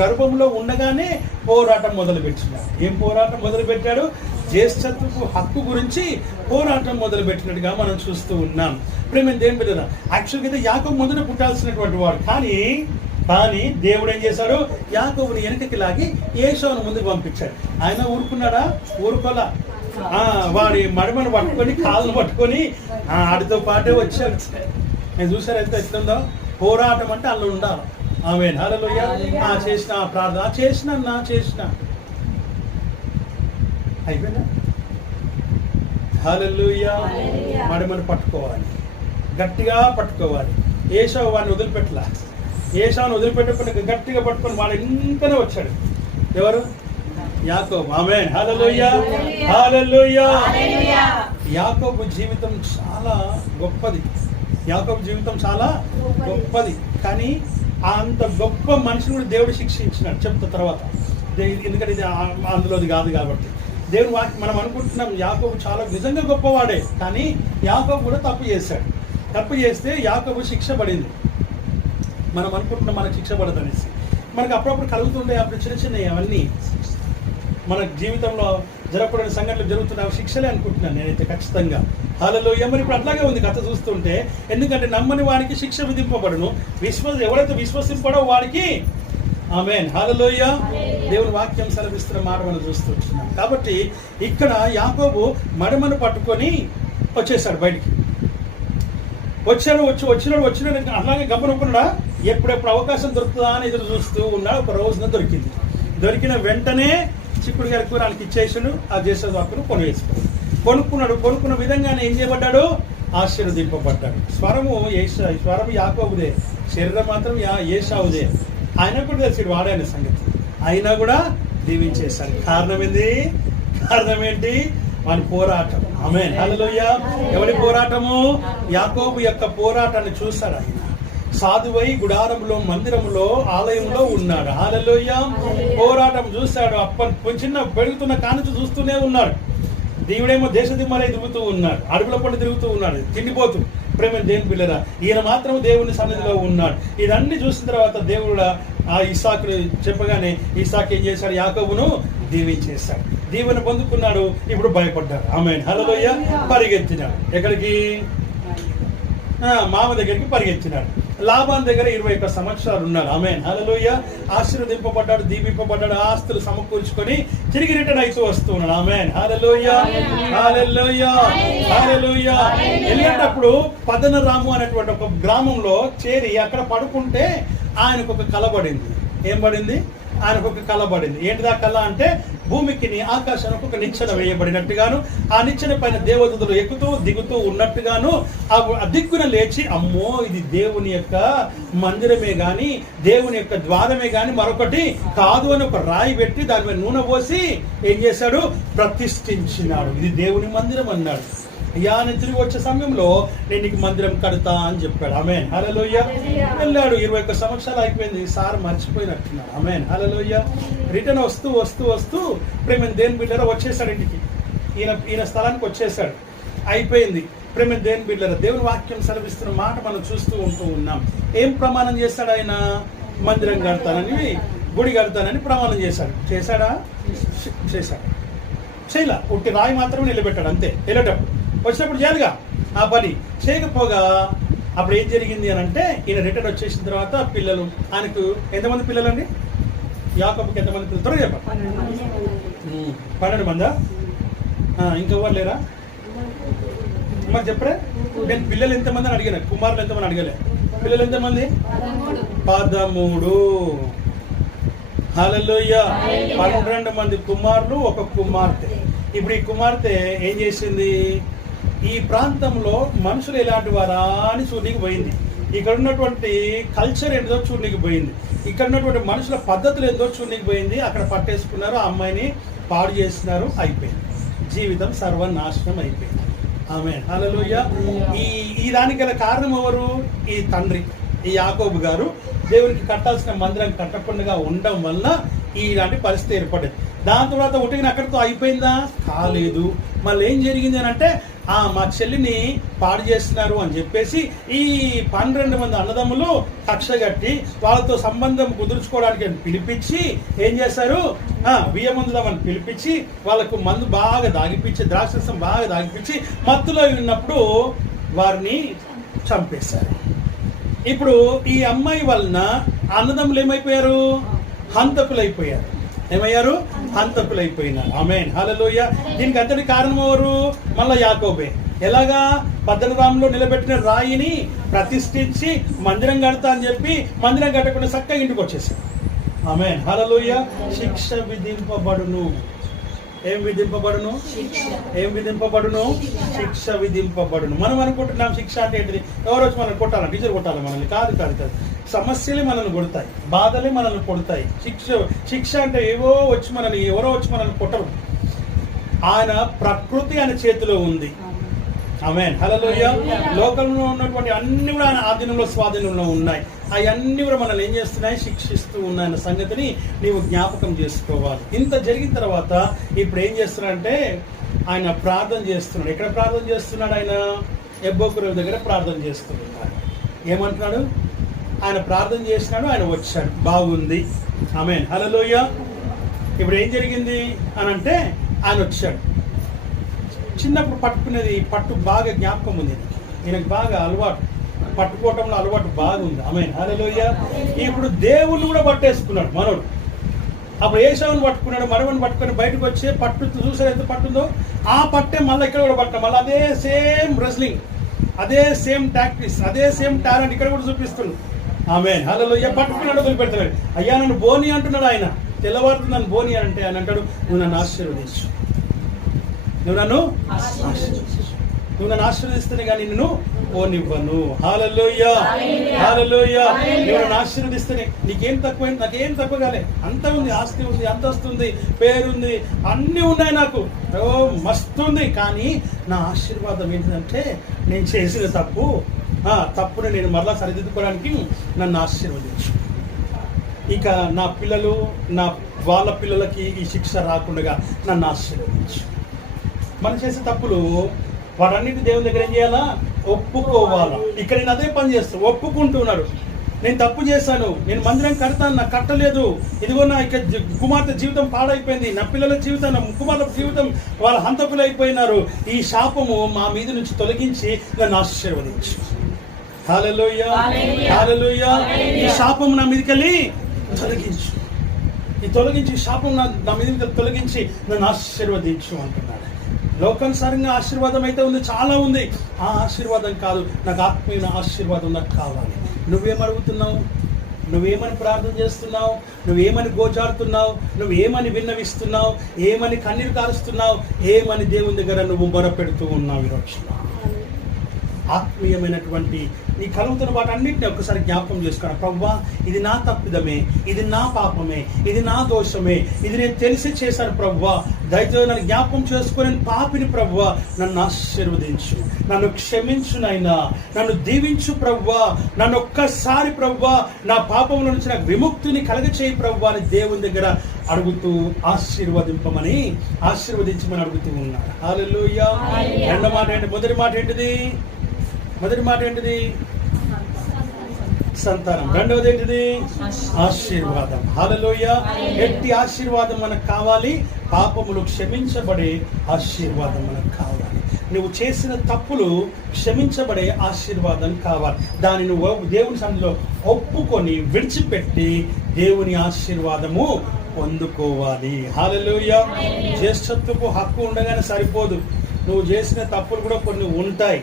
గర్భంలో ఉండగానే పోరాటం మొదలుపెట్టినాడు. ఏం పోరాటం మొదలుపెట్టాడు? జ్యేష్ఠత్వపు హక్కు గురించి పోరాటం మొదలుపెట్టినట్టుగా మనం చూస్తూ ఉన్నాం. ప్రేమ దేవుని బిడ్డలారా, యాక్చువల్గా అయితే యాకోబు మొదట పుట్టాల్సినటువంటి వాడు. కానీ దేవుడు ఏం చేశాడు? యాకోబుని వెనకకి లాగి ఏశావును ముందుకు పంపించాడు. ఆయన ఊరుకున్నాడా? ఊరుకోలా. వాడి మడమను పట్టుకొని, కాళ్ళను పట్టుకొని ఆడితో పాటే వచ్చాడు. నేను చూసారు ఎంత ఎట్లుందో. పోరాటం అంటే అలా ఉండాలి. ఆమేన్. హల్లెలూయా. చేసిన ప్రార్థన చేసిన అయిపోయిందా? హల్లెలూయా. మడమను పట్టుకోవాలి, గట్టిగా పట్టుకోవాలి. ఏశావు వాడిని వదిలిపెట్టలా. ఏశావును వదిలిపెట్టకుండా గట్టిగా పట్టుకొని వాడు ఇంతనే వచ్చాడు. ఎవరు? యాకోబు. ఆమేన్. హల్లెలూయా, హల్లెలూయా. యాకోబు జీవితం చాలా గొప్పది. కానీ అంత గొప్ప మనిషిని కూడా దేవుడు శిక్షించినాడు. చెప్తా తర్వాత, ఎందుకంటే ఇది అందులోది కాదు కాబట్టి. దేవుడు మనం అనుకుంటున్నాం యాకోబు చాలా నిజంగా గొప్పవాడే, కానీ యాకోబు కూడా తప్పు చేశాడు. తప్పు చేస్తే యాకోబు శిక్ష పడింది. మనం అనుకుంటున్నాం మనకు శిక్ష పడదు అనేసి. మనకు అప్పుడప్పుడు కలుగుతుండే అప్పుడు చిన్న అవన్నీ మన జీవితంలో జరగకూడని సంఘటనలు జరుగుతున్న శిక్షలే అనుకుంటున్నాను నేనైతే ఖచ్చితంగా. హల్లెలూయా. మరి ఇప్పుడు అట్లాగే ఉంది కథ చూస్తుంటే. ఎందుకంటే నమ్మని వారికి శిక్ష విధింపబడును, ఎవరైతే విశ్వసింపడో వారికి. ఆమేన్. హల్లెలూయా. దేవుని వాక్యం సెలవిస్తున్న మాట మనం చూస్తూ వచ్చినాం. కాబట్టి ఇక్కడ యాకోబు మడమను పట్టుకొని వచ్చేసాడు బయటికి. వచ్చినాడు అలాగే గమనుకున్నాడా? ఎప్పుడెప్పుడు అవకాశం దొరుకుతుందా అని ఎదురు చూస్తూ ఉన్నాడు. ఒక రోజున దొరికిన వెంటనే చిక్కుడు గారి కూర ఆయనకి ఇచ్చేసాడు. ఆ చేసే వాక్కును కొనుక్కున్న విధంగానే ఏం చేయబడ్డాడు? ఆశీర్వదింపబడ్డాడు. స్వరము యాకోబుదే, శరీరం మాత్రం ఏశావుదే. ఆయన కూడా తెలిసి వాడైన సంగతి అయినా కూడా దీవించేశాడు. కారణం ఏంది? అర్థం ఏంటి? మన పోరాటం. ఆమేన్, హల్లెలూయా. ఎవరి పోరాటము? యాకోబు యొక్క పోరాటాన్ని చూశాడు. ఆయన సాధువై గుడారంలో, మందిరంలో, ఆలయంలో ఉన్నాడు. హల్లెలూయా. పోరాటం చూశాడు. చిన్న పెరుగుతున్న కానుచు చూస్తూనే ఉన్నాడు. దేవుడేమో దేశ దిమ్మరై తిరుగుతూ ఉన్నాడు, అడుగుల పండు తిరుగుతూ ఉన్నాడు, తిండిపోతూ. ప్రేమ దేవుని పిల్లరా, ఈయన మాత్రం దేవుని సన్నిధిలో ఉన్నాడు. ఇదన్నీ చూసిన తర్వాత దేవుడు ఆ ఇస్సాకును చెప్పగానే ఇస్సాకు ఏం చేశాడు? యాకోబును దీవించేశాడు. దీవెన పొందుకున్నాడు. ఇప్పుడు భయపడ్డాడు. ఆమేన్, హల్లెలూయా. పరిగెత్తినాడు. ఎక్కడికి? మామ దగ్గరికి పరిగెత్తినాడు. లాబాన్ దగ్గర 21 సంవత్సరాలు ఉన్నాడు. ఆమేన్, హల్లెలూయా. ఆశీర్వదింపబడ్డాడు, దీవింపబడ్డాడు. ఆస్తులు సమకూర్చుకొని తిరిగి రిటర్న్ అవుతూ వస్తూ ఉన్నాడు. ఆమేన్, హల్లెలూయా, హల్లెలూయా, హల్లెలూయా. వెళ్ళేటప్పుడు పదనరాము అనేటువంటి ఒక గ్రామంలో చేరి అక్కడ పడుకుంటే ఆయనకు ఒక కల పడింది. ఏం పడింది? ఆయనకు ఒక కల పడింది. ఏంటిదా కళ అంటే, భూమికి ఆకాశానికి ఒక నిచ్చెన వేయబడినట్టుగాను, ఆ నిచ్చెన పైన దేవదూతలు ఎక్కుతూ దిగుతూ ఉన్నట్టుగాను, ఆ దిక్కున లేచి, అమ్మో ఇది దేవుని యొక్క మందిరమే గాని, దేవుని యొక్క ద్వారమే గాని మరొకటి కాదు అని ఒక రాయి పెట్టి దాని మీద నూనె పోసి ఏం చేశాడు? ప్రతిష్ఠించినాడు. ఇది దేవుని మందిరం అన్నాడు. అయ్యా, నేను తిరిగి వచ్చే సమయంలో నేను నీకు మందిరం కడతా అని చెప్పాడు. ఆమేన్, హల్లెలూయా. వెళ్ళాడు. 21 సంవత్సరాలు అయిపోయింది. సార్ మర్చిపోయినట్టున్నాడు. ఆమేన్, హల్లెలూయా. రిటర్న్ వస్తూ వస్తూ వస్తూ ప్రేమ దేవుని బిడ్డరా వచ్చేసాడు ఇంటికి. ఈయన స్థలానికి వచ్చేసాడు. అయిపోయింది. ప్రేమ దేవుని బిడ్డరా, దేవుని వాక్యం సెలవిస్తున్న మాట మనం చూస్తూ ఉంటూ ఉన్నాం. ఏం ప్రమాణం చేశాడు ఆయన? మందిరం కడతానని, గుడి కడతానని ప్రమాణం చేశాడు. చేశాడా? చేశాడు. చేయలా. ఉట్టి రాయి మాత్రమే నిలబెట్టాడు అంతే. వెళ్ళేటప్పుడు వచ్చినప్పుడు చేయాలిగా ఆ పని. చేయకపోగా అప్పుడు ఏం జరిగింది అని అంటే, ఈయన రిటర్న్ వచ్చేసిన తర్వాత పిల్లలు, ఆయనకు ఎంతమంది పిల్లలండి? యాకోబుకి ఎంతమంది పిల్లలు? త్వరగా చెప్పండి. 12 మందా? ఇంకెవ్వరు లేరా? మరి చెప్పరే. నేను పిల్లలు ఎంతమంది అని అడిగాను, కుమారులు ఎంతమంది అడగలే. పిల్లలు ఎంతమంది? 13. హల్లెలూయా. 12 మంది కుమారులు, ఒక కుమార్తె. ఇప్పుడు ఈ కుమార్తె ఏం చేసింది? ఈ ప్రాంతంలో మనుషులు ఎలాంటి వారా అని చూడడానికి పోయింది. ఇక్కడ ఉన్నటువంటి కల్చర్ ఏంటో చూడడానికి పోయింది. ఇక్కడ ఉన్నటువంటి మనుషుల పద్ధతులు ఏందో చూడడానికి పోయింది. అక్కడ పట్టేసుకున్నారు, ఆ అమ్మాయిని పాడు చేస్తున్నారు. అయిపోయింది. జీవితం సర్వనాశనం అయిపోయింది. ఆమేన్, హల్లెలూయా. ఈ దానికి గల కారణం ఎవరు? ఈ తండ్రి, ఈ యాకోబు గారు దేవునికి కట్టాల్సిన మందిరం కట్టకుండా ఉండడం వల్ల ఇలాంటి పరిస్థితి ఏర్పడింది. దాని తర్వాత ఉటికిన అక్కడితో అయిపోయిందా? కాలేదు. మళ్ళీ ఏం జరిగింది అని అంటే, మా చెల్లిని పాడు చేస్తున్నారు అని చెప్పేసి ఈ 12 మంది అన్నదమ్ములు కక్ష కట్టి వాళ్ళతో సంబంధం కుదుర్చుకోవడానికి పిలిపించి ఏం చేశారు? బియ్యమందుదామని పిలిపించి వాళ్ళకు మందు బాగా దాగిపించి, ద్రాక్షరసం బాగా దాగిపించి మత్తులో ఉన్నప్పుడు వారిని చంపేశారు. ఇప్పుడు ఈ అమ్మాయి వలన అన్నదమ్ములు ఏమైపోయారు? హంతకులైపోయారు. ఏమయ్యారు? హంతకులైపోయినారు. ఆమేన్, హల్లెలూయా. దీనికి అంతటి కారణం ఎవరు? మళ్ళా యాకోబే. ఎలాగా? పద్దనరాములో నిలబెట్టిన రాయిని ప్రతిష్ఠించి మందిరం కడతా అని చెప్పి మందిరం కట్టకుండా చక్కగా ఇంటికి వచ్చేసారు. ఆమేన్, హల్లెలూయా. శిక్ష విధింపబడును. ఏం విధింపబడును? ఏం విధింపబడును? శిక్ష విధింపబడును. మనం అనుకుంటున్నాం శిక్ష అంటే ఏంటిది? ఎవరు వచ్చి మనల్ని కొట్టాలి, టీచర్ కొట్టాలి మనల్ని? కాదు కాదు కాదు. సమస్యలే మనల్ని కొడతాయి, బాధలే మనల్ని కొడతాయి. శిక్ష అంటే ఏవో వచ్చి మనల్ని, ఎవరో వచ్చి మనల్ని కొట్టరు. ఆయన ప్రకృతి ఆయన చేతిలో ఉంది. ఆమేన్, హల్లెలూయా. లోకంలో ఉన్నటువంటి అన్ని కూడా ఆయన ఆధీనంలో, స్వాధీనంలో ఉన్నాయి. అవన్నీ కూడా మనల్ని ఏం చేస్తున్నాయి? శిక్షిస్తూ ఉన్నాయన్న సంగతిని నీవు జ్ఞాపకం చేసుకోవాలి. ఇంత జరిగిన తర్వాత ఇప్పుడు ఏం చేస్తున్నాడంటే, ఆయన ప్రార్థన చేస్తున్నాడు. ఎక్కడ ప్రార్థన చేస్తున్నాడు? ఆయన ఎబ్బోకు దగ్గర ప్రార్థన చేస్తున్నాడు. ఏమంటున్నాడు? ఆయన ప్రార్థన చేసినాడు, ఆయన వచ్చాడు, బాగుంది. ఆమేన్, హల్లెలూయా. ఇప్పుడు ఏం జరిగింది అని అంటే, ఆయన వచ్చాడు. చిన్నప్పుడు పట్టుకునేది పట్టు బాగా జ్ఞాపకం ఉంది. ఈయనకు బాగా అలవాటు, పట్టుకోవటంలో అలవాటు బాగుంది. ఆమేన్, హల్లెలూయా. ఇప్పుడు దేవుణ్ణి కూడా పట్టేసుకున్నాడు మనోడు. అప్పుడు ఏసావుని పట్టుకున్నాడు, మనవని పట్టుకొని బయటకు వచ్చే పట్టు చూసారు ఎంత పట్టుందో, ఆ పట్టే మళ్ళీ ఇక్కడ కూడా పట్టాం. మళ్ళీ అదే సేమ్ రెస్లింగ్, అదే సేమ్ టాక్టిక్స్, అదే సేమ్ టాలెంట్ ఇక్కడ కూడా చూపిస్తున్నాడు. ఆమేన్, హల్లెలూయా. పట్టుకున్నాడు, వదిలిపెడతాడు. అయ్యా నన్ను బోని అంటున్నాడు ఆయన. తెల్లవారుతుంది నన్ను బోని అంటే ఆయన అంటాడు, నువ్వు నన్ను ఆశీర్వదించు, నువ్వు నన్ను ఆశీర్వదించు. నువ్వు నన్ను ఆశీర్వదిస్తేనే కానీ నిన్ను పోనివ్వను. హల్లెలూయా, హల్లెలూయా. నువ్వు నన్ను ఆశీర్వదిస్తేనే నీకేం తక్కువ, నాకేం తక్కువ కాలే, అంత ఉంది, ఆస్తి ఉంది, అంతస్తు ఉంది, పేరుంది, అన్నీ ఉన్నాయి నాకు, మస్తు ఉంది. కానీ నా ఆశీర్వాదం ఏంటంటే నేను చేసిన తప్పుని నేను మరలా సరిదిద్దుకోవడానికి నన్ను ఆశీర్వదించు. ఇక నా పిల్లలు, వాళ్ళ పిల్లలకి ఈ శిక్ష రాకుండా నన్ను ఆశీర్వదించు. మనం చేసే తప్పులు వాటన్నిటి దేవుని దగ్గర ఏం చేయాలా? ఒప్పుకోవాలా. ఇక్కడ నేను అదే పని చేస్తాను, ఒప్పుకుంటున్నాడు. నేను తప్పు చేశాను, నేను మందిరం కడతాను, నాకు కట్టలేదు, ఇదిగో నా ఇక కుమార్తె జీవితం పాడైపోయింది, నా పిల్లల జీవితం, నా కుమార్తె జీవితం వాళ్ళ హంతకులు అయిపోయినారు. ఈ శాపము మా మీద నుంచి తొలగించి నన్ను ఆశీర్వదించు. హల్లెలూయా, హల్లెలూయా. ఈ శాపము నా మీదకి వెళ్ళి తొలగించు, ఈ శాపం నా మీదకి తొలగించి నన్ను ఆశీర్వదించు అంటున్నాడు. లోకానుసారంగా ఆశీర్వాదం అయితే ఉంది, చాలా ఉంది. ఆ ఆశీర్వాదం కాదు, నాకు ఆత్మీయ ఆశీర్వాదం నాకు కావాలి. నువ్వేం అడుగుతున్నావు? నువ్వేమని ప్రార్థన చేస్తున్నావు? నువ్వేమని గోజాడుతున్నావు? నువ్వేమని విన్నవిస్తున్నావు? ఏమని కన్నీరు కారుస్తున్నావు? ఏమని దేవుని దగ్గర నువ్వు మొరపెడుతూ ఉన్నావు? ఈరోజు ఆత్మీయమైనటువంటి నీ కలుగుతున్న వాటన్నింటినీ ఒక్కసారి జ్ఞాపకం చేసుకోండి. ప్రభువా, ఇది నా తప్పిదమే, ఇది నా పాపమే, ఇది నా దోషమే, ఇది నేను తెలిసి చేశాను ప్రభువా, దయతో నన్ను జ్ఞాపకం చేసుకొని పాపిని ప్రభువా, నన్ను ఆశీర్వదించు, నన్ను క్షమించు నాయనా, నన్ను దీవించు ప్రభువా, నన్ను ఒక్కసారి ప్రభువా నా పాపముల నుంచి నాకు విముక్తిని కలగచేయి ప్రభువా అని దేవుని దగ్గర అడుగుతూ ఆశీర్వదించమని అడుగుతూ ఉన్నాడు. హల్లెలూయా. రెండో మాట ఏంటి? మొదటి మాట ఏంటిది? సంతానం. రెండవది ఏంటిది? ఆశీర్వాదం. హల్లెలూయా. ఎట్టి ఆశీర్వాదం మనకు కావాలి? పాపములు క్షమించబడే ఆశీర్వాదం మనకు కావాలి. నువ్వు చేసిన తప్పులు క్షమించబడే ఆశీర్వాదం కావాలి. దాన్ని నువ్వు దేవుని సన్నిధిలో ఒప్పుకొని విడిచిపెట్టి దేవుని ఆశీర్వాదము పొందుకోవాలి. హల్లెలూయా. జ్యేష్ఠత్వపు హక్కు ఉండగానే సరిపోదు, నువ్వు చేసిన తప్పులు కూడా కొన్ని ఉంటాయి.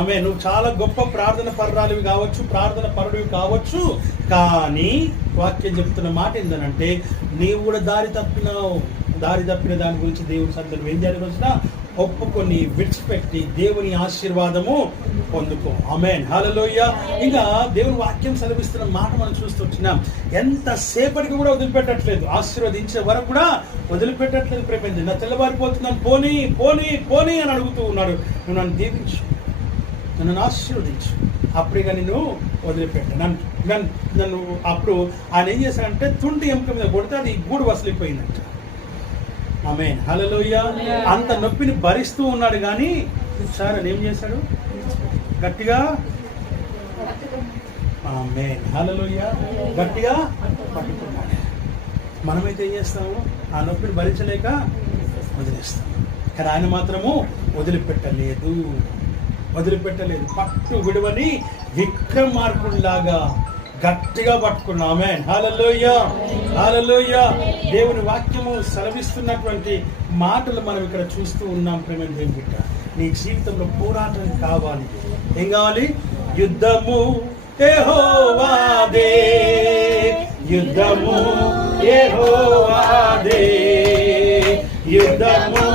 ఆమె నువ్వు చాలా గొప్ప ప్రార్థన పరురాలివి కావచ్చు, ప్రార్థన పరుడివి కావచ్చు, కానీ వాక్యం చెప్తున్న మాట ఏంటంటే నీవు కూడా దారి తప్పిన దాని గురించి దేవుని సన్నిధిలో ఏం చేయాలి? రోజున ఒప్పుకొని విడిచిపెట్టి దేవుని ఆశీర్వాదము పొందుకో. ఆమేన్, హల్లెలూయా. ఇంకా దేవుని వాక్యం సెలవిస్తున్న మాట మనం చూస్తున్నాం. ఎంతసేపటికి కూడా వదిలిపెట్టట్లేదు, ఆశీర్వదించే వరకు కూడా వదిలిపెట్టట్లేదు. ప్రేమించి నా తెల్లవారిపోతున్నాను, పోనీ పోనీ పోనీ అని అడుగుతూ ఉన్నాడు. నువ్వు నన్ను దీవించు, నన్ను ఆశీర్వదించు, అప్పుడే నిన్ను వదిలిపెట్టు. నన్ను అప్పుడు ఆయన ఏం చేశాడంటే తుంటి ఎముక మీద కొడితే అది గూడు వసలిపోయిందంట. ఆమేన్, హల్లెలూయా. అంత నొప్పిని భరిస్తూ ఉన్నాడు, కానీ సార్ అని ఏం చేశాడు? గట్టిగా, ఆమేన్, హల్లెలూయా, గట్టిగా పట్టుకున్నాడు. మనమైతే ఏం చేస్తాము? ఆ నొప్పిని భరించలేక వదిలేస్తాము, కానీ ఆయన మాత్రము వదిలిపెట్టలేదు. పట్టు విడువని విక్రమార్కుడిలాగా గట్టిగా పట్టుకున్నాం. ఆమేన్, హల్లెలూయా, హల్లెలూయా. దేవుని వాక్యము సెలవిస్తున్నటువంటి మాటలు మనం ఇక్కడ చూస్తూ ఉన్నాం. ప్రేమ దేవుని బిడ్డ, నీ జీవితంలో పోరాటం కావాలి. ఏం కావాలి? యుద్ధము యెహోవాదే, యుద్ధము యెహోవాదే, యుద్ధము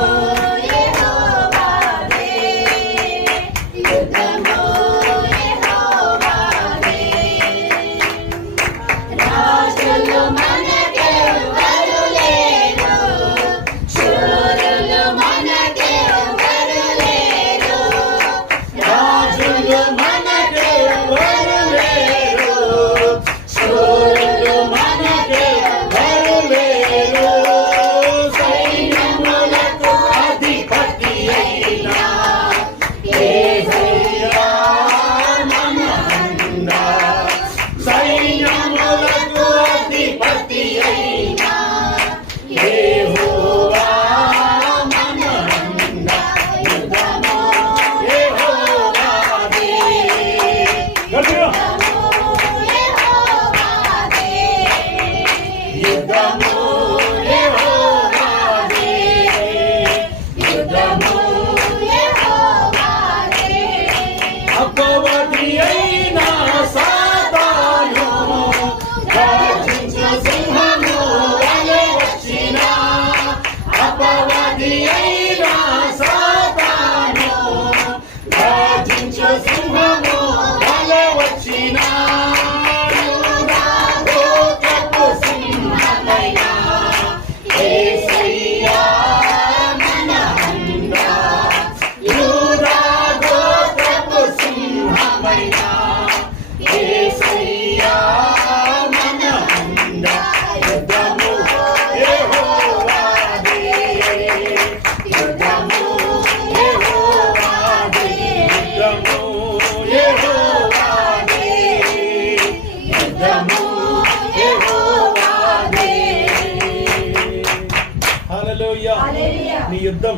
యుద్ధం.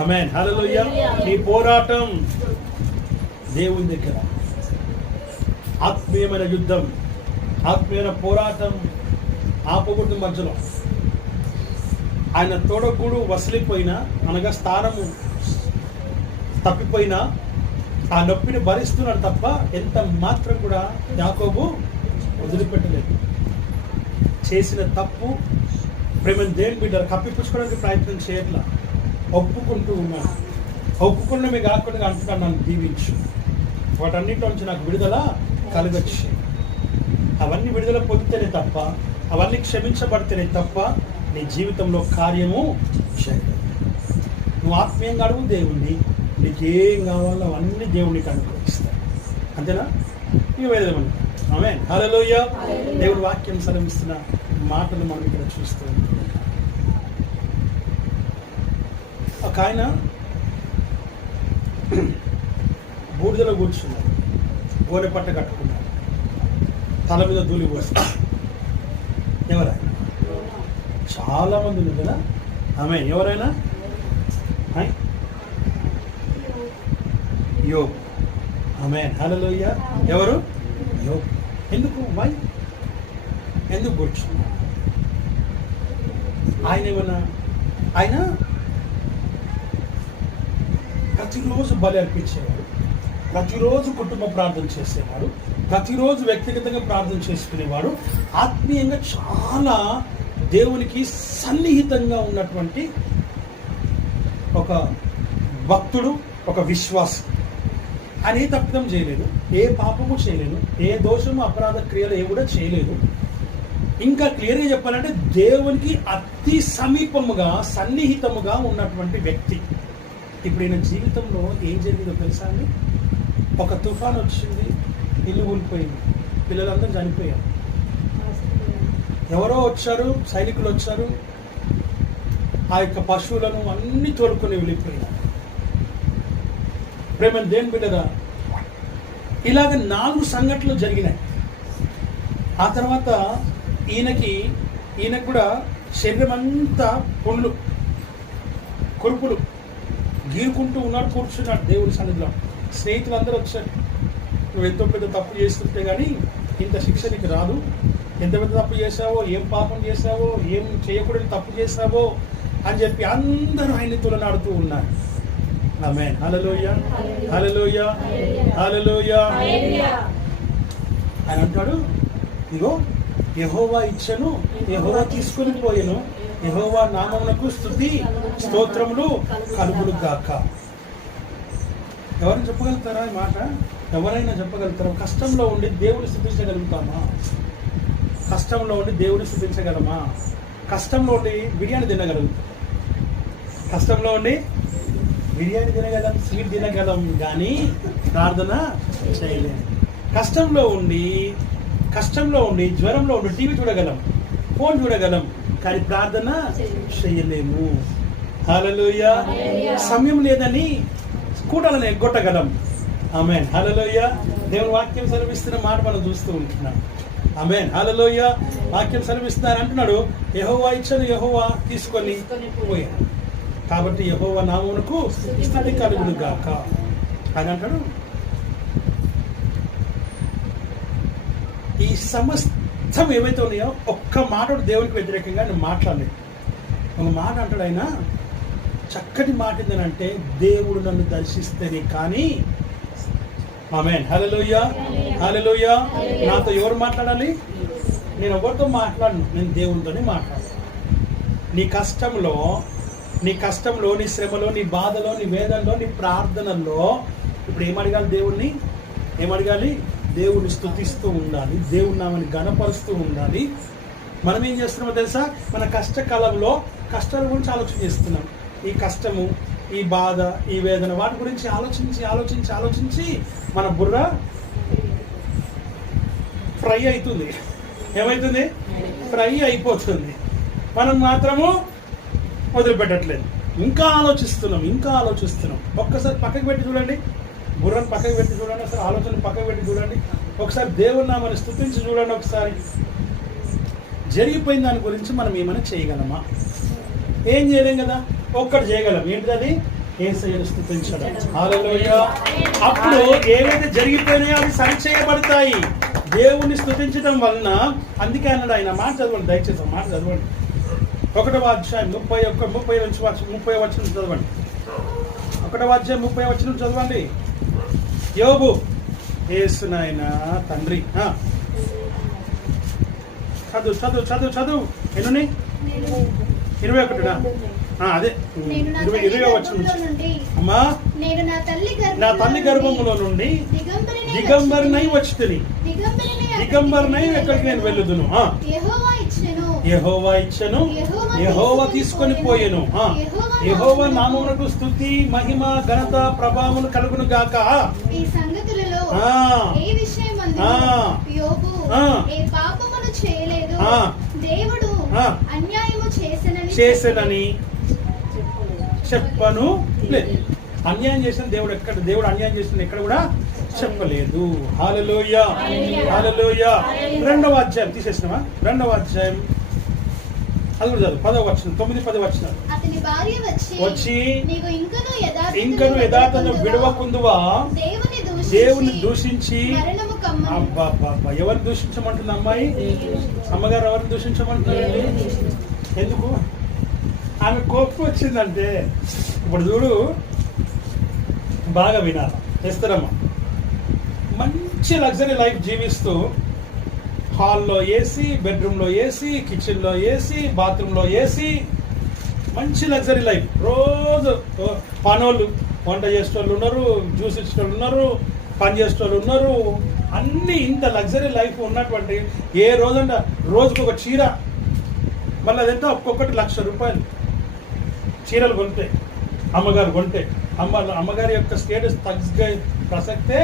ఆమేన్, హల్లెలూయా. నీ పోరాటం దేవుని దగ్గర. ఆత్మీయమైన యుద్ధం, ఆత్మీయమైన పోరాటం ఆపగొట్టు మధ్యలో ఆయన తోడగూడు వసలిపోయినా, అనగా స్థానము తప్పిపోయినా ఆ నొప్పిని భరిస్తున్నాడు తప్ప ఎంత మాత్రం కూడా యాకోబు వదిలిపెట్టలేదు. చేసిన తప్పు ప్రేమ దేని బిడ్డలు కప్పిపుచ్చుకోవడానికి ప్రయత్నం చేయట్లా, ఒప్పుకుంటూ ఉన్నాను. ఒప్పుకున్నమే కాకుండా అంటున్నాను, నన్ను దీవించు, వాటన్నింటిలో నుంచి నాకు విడుదల కలగచ్చు. అవన్నీ విడుదల పొందితేనే తప్ప, అవన్నీ క్షమించబడితేనే తప్ప నీ జీవితంలో కార్యము చేయలేదు. నువ్వు ఆత్మీయంగా అడుగు దేవుణ్ణి, నీకేం కావాలో అవన్నీ దేవునికి అనుగ్రహిస్తాడు. అంతేనా? ఇక వేదమని ఆమేన్, హల్లెలూయా. దేవుడి వాక్యం సెలవిస్తున్న మాటలు మనం ఇక్కడ చూస్తూ ఉంటాం. ఒక ఆయన బూడిదలో కూర్చున్నాడు, గోనె పట్ట కట్టుకున్నాడు, తల మీద ధూళి పోస్తున్నాడు. ఎవరైనా చాలా మంది ఉంది కదా. ఆమేన్. ఎవరైనా యోబు. ఆమేన్, హల్లెలూయా. ఎవరు? యోబు. ఎందుకు? వై? ఎందుకు కూర్చున్నాడు? ఆయన ఏమన్నా, ఆయన ప్రతిరోజు బలి అర్పించేవాడు, ప్రతిరోజు కుటుంబ ప్రార్థన చేసేవాడు, ప్రతిరోజు వ్యక్తిగతంగా ప్రార్థన చేసుకునేవాడు. ఆత్మీయంగా చాలా దేవునికి సన్నిహితంగా ఉన్నటువంటి ఒక భక్తుడు, ఒక విశ్వాసం. ఆయన ఏ తప్పిదం చేయలేదు, ఏ పాపము చేయలేదు, ఏ దోషము అపరాధ క్రియలు ఏ కూడా చేయలేదు. ఇంకా క్లియర్గా చెప్పాలంటే దేవునికి అతి సమీపముగా సన్నిహితముగా ఉన్నటువంటి వ్యక్తి. ఇప్పుడు ఈయన జీవితంలో ఏం జరిగిందో తెలుసా అండి? ఒక తుఫాన్ వచ్చింది, ఇల్లు కూలిపోయింది, పిల్లలందరూ చనిపోయారు. ఎవరో వచ్చారు, సైనికులు వచ్చారు, ఆ యొక్క పశువులను అన్ని తోలుకొని వెళ్ళిపోయినారు. ప్రేమ దేని బిడ్డగా ఇలాగ 4 సంఘటనలు జరిగినాయి. ఆ తర్వాత ఈయనకు కూడా శరీరం అంతా పుండ్లు, కురుపులు గీరుకుంటూ ఉన్నాడు, కూర్చున్నాడు దేవుడి సన్నిధిలో. స్నేహితులు అందరూ వచ్చారు, నువ్వు ఎంతో పెద్ద తప్పు చేస్తుంటే కానీ ఇంత శిక్ష నీకు రాదు, ఎంత పెద్ద తప్పు చేసావో, ఏం పాపం చేసావో, ఏం చేయకూడని తప్పు చేసావో అని చెప్పి అందరూ ఆయన్ని తులనాడుతూ ఉన్నారు. ఆమేన్, హల్లెలూయా, హల్లెలూయా, హల్లెలూయా. ఆయన అంటాడు, ఇగో యెహోవా ఇచ్చను, యెహోవా తీసుకొని పోయెను, యెహోవా నామమునకు స్తుతి స్తోత్రములు కలుగును గాక. ఎవరైనా చెప్పగలుగుతారా ఈ మాట? ఎవరైనా చెప్పగలుగుతారా? కష్టంలో ఉండి దేవుని స్తుతించగలుగుతామా? కష్టంలో ఉండి దేవుని స్తుతించగలమా? కష్టంలో ఉండి బిర్యానీ తినగలుగుతాం, కష్టంలో ఉండి బిర్యానీ తినగలం, స్వీట్ తినగలం, కానీ ప్రార్థన చేయలేము. కష్టంలో ఉండి జ్వరంలో ఉండి టీవీ చూడగలం, ఫోన్ చూడగలం, కానీ ప్రార్థన చేయలేము. హల్లెలూయా. సమయం లేదని కూటాలను ఎగ్గొట్టగలం. ఆమేన్, హల్లెలూయా. దేవుని వాక్యం సెలవిస్తున్న మాట మనం చూస్తూ ఉంటున్నాం. ఆమేన్, హల్లెలూయా. వాక్యం సెలవిస్తున్నారు అంటున్నాడు, యెహోవా ఇచ్చను, యెహోవా తీసుకొని పోయాడు. కాబట్టి యెహోవా నామమునకు స్తుతి కలుగును గాక అని అంటాడు. ఈ సమస్తం ఏవైతే ఉన్నాయో ఒక్క మాట దేవునికి వ్యతిరేకంగా నేను మాట్లాడలేదు. ఒక మాట అంటాడు ఆయన, చక్కటి మాట ఏంటంటే, దేవుడు నన్ను దర్శిస్తేనే కానీ. ఆమేన్, హల్లెలూయా, హల్లెలూయా. నాతో ఎవరు మాట్లాడాలి? నేను ఎవరితో మాట్లాడను, నేను దేవునితోనే మాట్లాడాను. నీ కష్టంలో, నీ శ్రమలో, నీ బాధలో, నీ వేదనలో, నీ ప్రార్థనల్లో ఇప్పుడు ఏమడగాలి? దేవుణ్ణి ఏమడగాలి? దేవుని స్తుతిస్తూ ఉండాలి, దేవుని నామని గణపరుస్తూ ఉండాలి. మనం ఏం చేస్తున్నామో తెలుసా? మన కష్టకాలంలో కష్టాల గురించి ఆలోచన చేస్తున్నాం. ఈ కష్టము, ఈ బాధ, ఈ వేదన, వాటి గురించి ఆలోచించి మన బుర్ర ఫ్రై అవుతుంది. ఏమవుతుంది? ఫ్రై అయిపోతుంది. మనం మాత్రము వదిలిపెట్టట్లేదు, ఇంకా ఆలోచిస్తున్నాం. ఒక్కసారి పక్కకు పెట్టి చూడండి, బుర్రను పక్కకు పెట్టి చూడండి, అసలు ఆలోచన పక్కకు పెట్టి చూడండి, ఒకసారి దేవుని నామని స్తుతించి చూడండి. ఒకసారి జరిగిపోయిన దాని గురించి మనం ఏమైనా చేయగలమా? ఏం చేయలేం కదా. ఒక్కటి చేయగలం. ఏంటిది? యేసయ్యను స్తుతించడం. హల్లెలూయా. అప్పుడు ఏవైతే జరిగిపోయినాయో అవి సరిచేయబడతాయి దేవుణ్ణి స్తుతించడం వలన. అందుకే అన్నాడు ఆయన. మాట చదవండి దయచేసి, మాట చదవండి. 1వ అధ్యాయం 30 వచనం చదవండి. 1వ అధ్యాయం 30 వచనం చదవండి. యోబు. యేసు నాయన తండ్రి. చదువు. ఎన్ని? 21. అదే 20వ వచనం. అమ్మా, నా తల్లి గర్భములో నుండి దిగంబరినై వచ్చుతుని, దిగంబరినై ఎక్కడికి నేను వెళ్ళుదును. యెహోవా ఇచ్చెను, యెహోవా తీసుకొని పోయెను. యెహోవా నామమునకు స్తుతి, మహిమ, ఘనత, ప్రభావములు కలుగును గాక. ఈ సంగతులలో ఏ విషయమందు యోబు ఏ పాపమును చేయలేదు, దేవుడు అన్యాయము చేసెనని చెప్పను లేదు. అన్యాయం చేసిన దేవుడు అన్యాయం చేసిన ఎక్కడ కూడా చెప్పలేదు. హల్లెలూయా, హల్లెలూయా. 2వ అధ్యాయం తీసేసినావా? 2వ అధ్యాయం అది కూడా చదువు. 10వ వచనం, 9-10 వచనాలు. అతని భార్య వచ్చి నీవు ఇంకను యథార్థను విడవకుందువా, దేవుని దూషించి. ఎవరు దూషించమంటుంది అమ్మాయి? అమ్మగారు ఎవరిని దూషించమంటున్నారు? ఎందుకు? ఆమె కోపం వచ్చిందంటే, ఇప్పుడు చూడు, బాగా వినాలి. చేస్తారమ్మా, మంచి లగ్జరీ లైఫ్ జీవిస్తూ హాల్లో ఏసీ, బెడ్రూమ్లో ఏసీ, కిచెన్లో ఏసీ, బాత్రూంలో ఏసీ, మంచి లగ్జరీ లైఫ్. రోజు పనోళ్ళు, వంట చేసేటోళ్ళు ఉన్నారు, జ్యూస్ ఇచ్చేటోళ్ళు ఉన్నారు, పని చేసేటోళ్ళు ఉన్నారు. అన్నీ ఇంత లగ్జరీ లైఫ్ ఉన్నటువంటి ఏ రోజంట రోజుకు ఒక చీర, మళ్ళీ అదంతా ఒక్కొక్కటి ₹1,00,000 చీరలు కొంటే, అమ్మగారు కొంటే. అమ్మగారి యొక్క స్టేటస్ తగ్గే ప్రసక్తే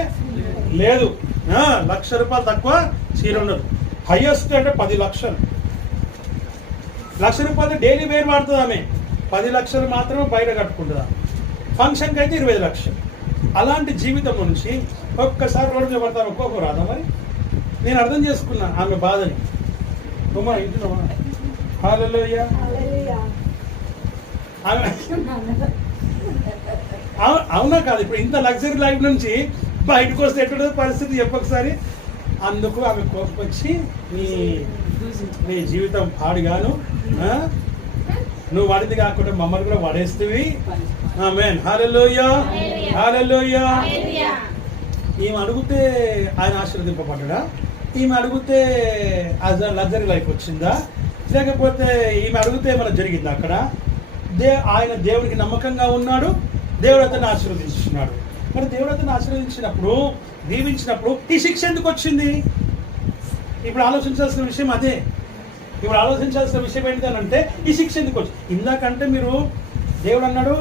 లేదు. ₹1,00,000 తక్కువ చీర ఉండదు. హైయెస్ట్ అంటే 10 లక్షలు. ₹1,00,000 డైలీ వేర్ వాడుతుంది ఆమె. 10 లక్షలు మాత్రమే బయట కట్టుకుంటుందా. ఫంక్షన్కి అయితే 20 లక్షలు. అలాంటి జీవితం నుంచి ఒక్కసారి రోడ్డు మీద పడతాను, కోపం రాదా? మరి నేను అర్థం చేసుకున్నా ఆమె బాధని. ఉమ్మా ఇంటున్నావా? హల్లెలూయా. అవునా కాదు? ఇప్పుడు ఇంత లగ్జరీ లైఫ్ నుంచి బయటకు వస్తే ఎట్టుంటుంది పరిస్థితి చెప్పొకసారి. అందుకు ఆమె కోపం వచ్చి, నీ జీవితం పాడుగాను, నువ్వు వాడింది కాకుండా మమ్మల్ని కూడా వాడేస్తేవి. ఆమేన్. హల్లెలూయా, హల్లెలూయా. ఈమె అడిగితే ఆయన ఆశీర్వదింపబడ్డా? ఈమె అడిగితే లగ్జరీ లైఫ్ వచ్చిందా? లేకపోతే ఈమె అడిగితే ఏమైనా జరిగిందా అక్కడ? ఆయన దేవుడికి నమ్మకంగా ఉన్నాడు, దేవుడు అతన్ని ఆశీర్వదించున్నాడు. మరి దేవుడు అతన్ని ఆశీర్వదించినప్పుడు, దీవించినప్పుడు ఈ శిక్ష ఎందుకు వచ్చింది? ఇప్పుడు ఆలోచించాల్సిన విషయం అదే. ఇప్పుడు ఆలోచించాల్సిన విషయం ఏంటంటే ఈ శిక్ష ఎందుకు వచ్చింది? ఇందాకంటే మీరు దేవుడు అన్నాడు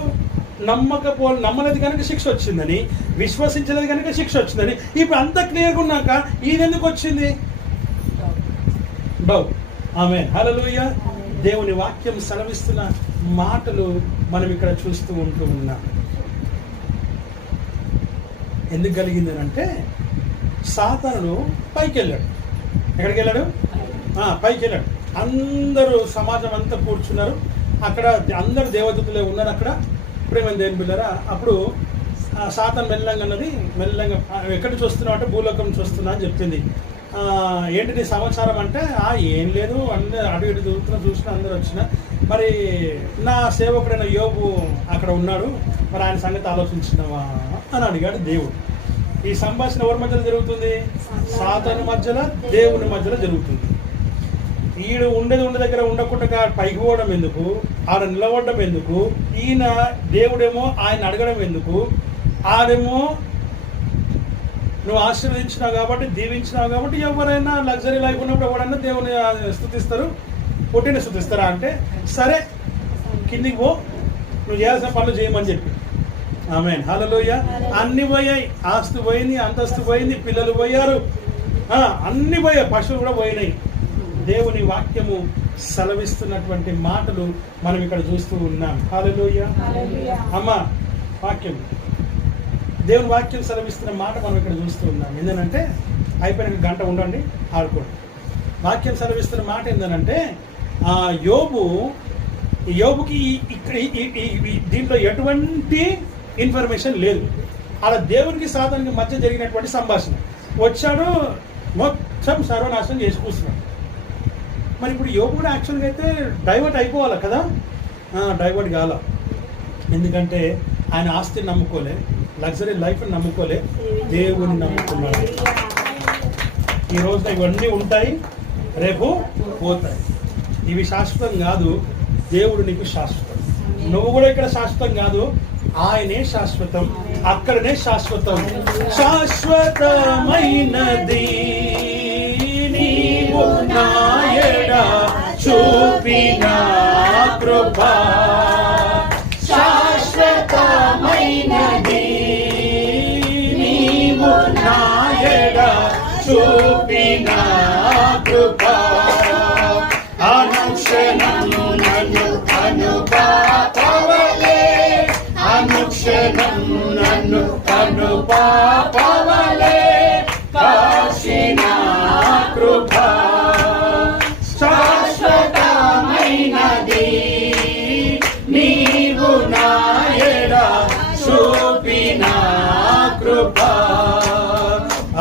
నమ్మలేదు కనుక శిక్ష వచ్చిందని, విశ్వసించలేదు కనుక శిక్ష వచ్చిందని. ఇప్పుడు అంత క్లియర్గా ఉన్నాక ఇది ఎందుకు వచ్చింది? డౌట్. ఆమేన్. హల్లెలూయా. దేవుని వాక్యం సెలవిస్తున్న మాటలు మనం ఇక్కడ చూస్తూ ఉంటూ ఉన్నాం. ఎందుకు కలిగింది అంటే, సాతానుడు పైకి వెళ్ళాడు. ఎక్కడికి వెళ్ళాడు? పైకి వెళ్ళాడు. అందరూ సమాజం అంతా కూర్చున్నారు అక్కడ, అందరు దేవదూతలే ఉన్నారు అక్కడ. ప్రేమ దేవుని బిడ్డలారా, అప్పుడు సాతాను మెల్లంగా ఎక్కడ చూస్తున్నావు అంటే భూలోకం చూస్తున్నా అని చెప్తుంది. ఏంటి నీ సమాచారం అంటే, ఏం లేదు, అందరూ అటు ఇటు చూసిన అందరూ వచ్చిన, మరి నా సేవకుడైన యోబు అక్కడ ఉన్నాడు, మరి ఆయన సంగతి ఆలోచించినవా అని అడిగాడు దేవుడు. ఈ సంభాషణ ఎవరి మధ్యలో జరుగుతుంది? సాతాను మధ్యలో, దేవుని మధ్యలో జరుగుతుంది. ఈడు ఉండే దగ్గర ఉండకుండా పైకి పోవడం ఎందుకు? ఆడ నిలబడడం ఎందుకు? ఈయన దేవుడేమో ఆయన అడగడం ఎందుకు? ఆడేమో నువ్వు ఆశీర్వదించినావు కాబట్టి, దీవించినావు కాబట్టి, ఎవరైనా లగ్జరీ లైఫ్ ఉన్నప్పుడు ఎవరైనా దేవుని స్తుతిస్తారు, పుట్టిన స్తుతిస్తారా అంటే, సరే కిందికి పో, నువ్వు చేయాల్సిన పనులు చేయమని చెప్పి. ఆమేన్. హల్లెలూయా. అన్ని పోయాయి, ఆస్తి పోయింది, అంతస్తు పోయింది, పిల్లలు పోయారు, అన్ని పోయాయి, పశువులు కూడా పోయినాయి. దేవుని వాక్యము సెలవిస్తున్నటువంటి మాటలు మనం ఇక్కడ చూస్తూ ఉన్నాం. హల్లెలూయా. అమ్మ వాక్యం, దేవుని వాక్యం సెలవిస్తున్న మాట మనం ఇక్కడ చూస్తూ ఉన్నాం. ఏంటంటే, అయిపోయిన గంట ఉండండి, ఆడుకోండి. వాక్యం సెలవిస్తున్న మాట ఏంటంటే, యోబు యోబుకి ఇక్కడ దీంట్లో ఎటువంటి ఇన్ఫర్మేషన్ లేదు. అలా దేవునికి సాతానికి మధ్య జరిగినటువంటి సంభాషణ. వచ్చాడు, మొత్తం సర్వనాశనం చేసి కూర్చున్నాడు. మరి ఇప్పుడు యోబు కూడా యాక్చువల్గా అయితే డైవర్ట్ అయిపోవాలి కదా, డైవర్ట్ కాల. ఎందుకంటే ఆయన ఆస్తిని నమ్ముకోలే, లగ్జరీ లైఫ్ని నమ్ముకోలే, దేవుని నమ్ముకున్నాడు. ఈ రోజున ఇవన్నీ ఉంటాయి, రేపు పోతాయి. ఇవి శాశ్వతం కాదు, దేవుడు నీకు శాశ్వతం. నువ్వు కూడా ఇక్కడ శాశ్వతం కాదు, ఆయనే శాశ్వతం, అక్కడనే శాశ్వతం. శాశ్వతమైనది నీవు నాయడ చూపిన కృపా, శాశ్వతమైనది నీవు నాయడ చూపిన కృపా, అనుక్షణము నన్ను అనుపాపవలే, అనుక్షణం నన్ను అనుపాపవలే కాశిన కృపా, శాశ్వతమైనది నీవు నాయడ చూపిన కృపా,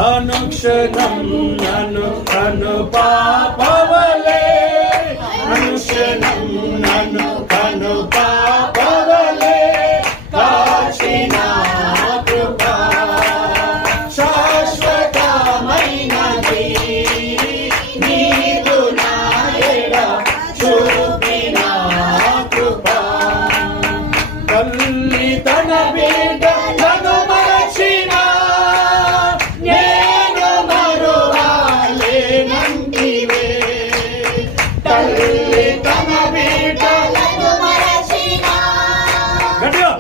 అనుక్షణం నన్ను అనుపాపవలే, అనుక్షణం నన్ను అనుపాపవలే కాచిన కృపా, శాశ్వతమైనది నీవు నాయడ చూపిన కృపా. తల్లి తన బిడ్డలను మరచిన నేను మరువాలేనంటివే, తల్లి తన బిడ్డలను మరచిన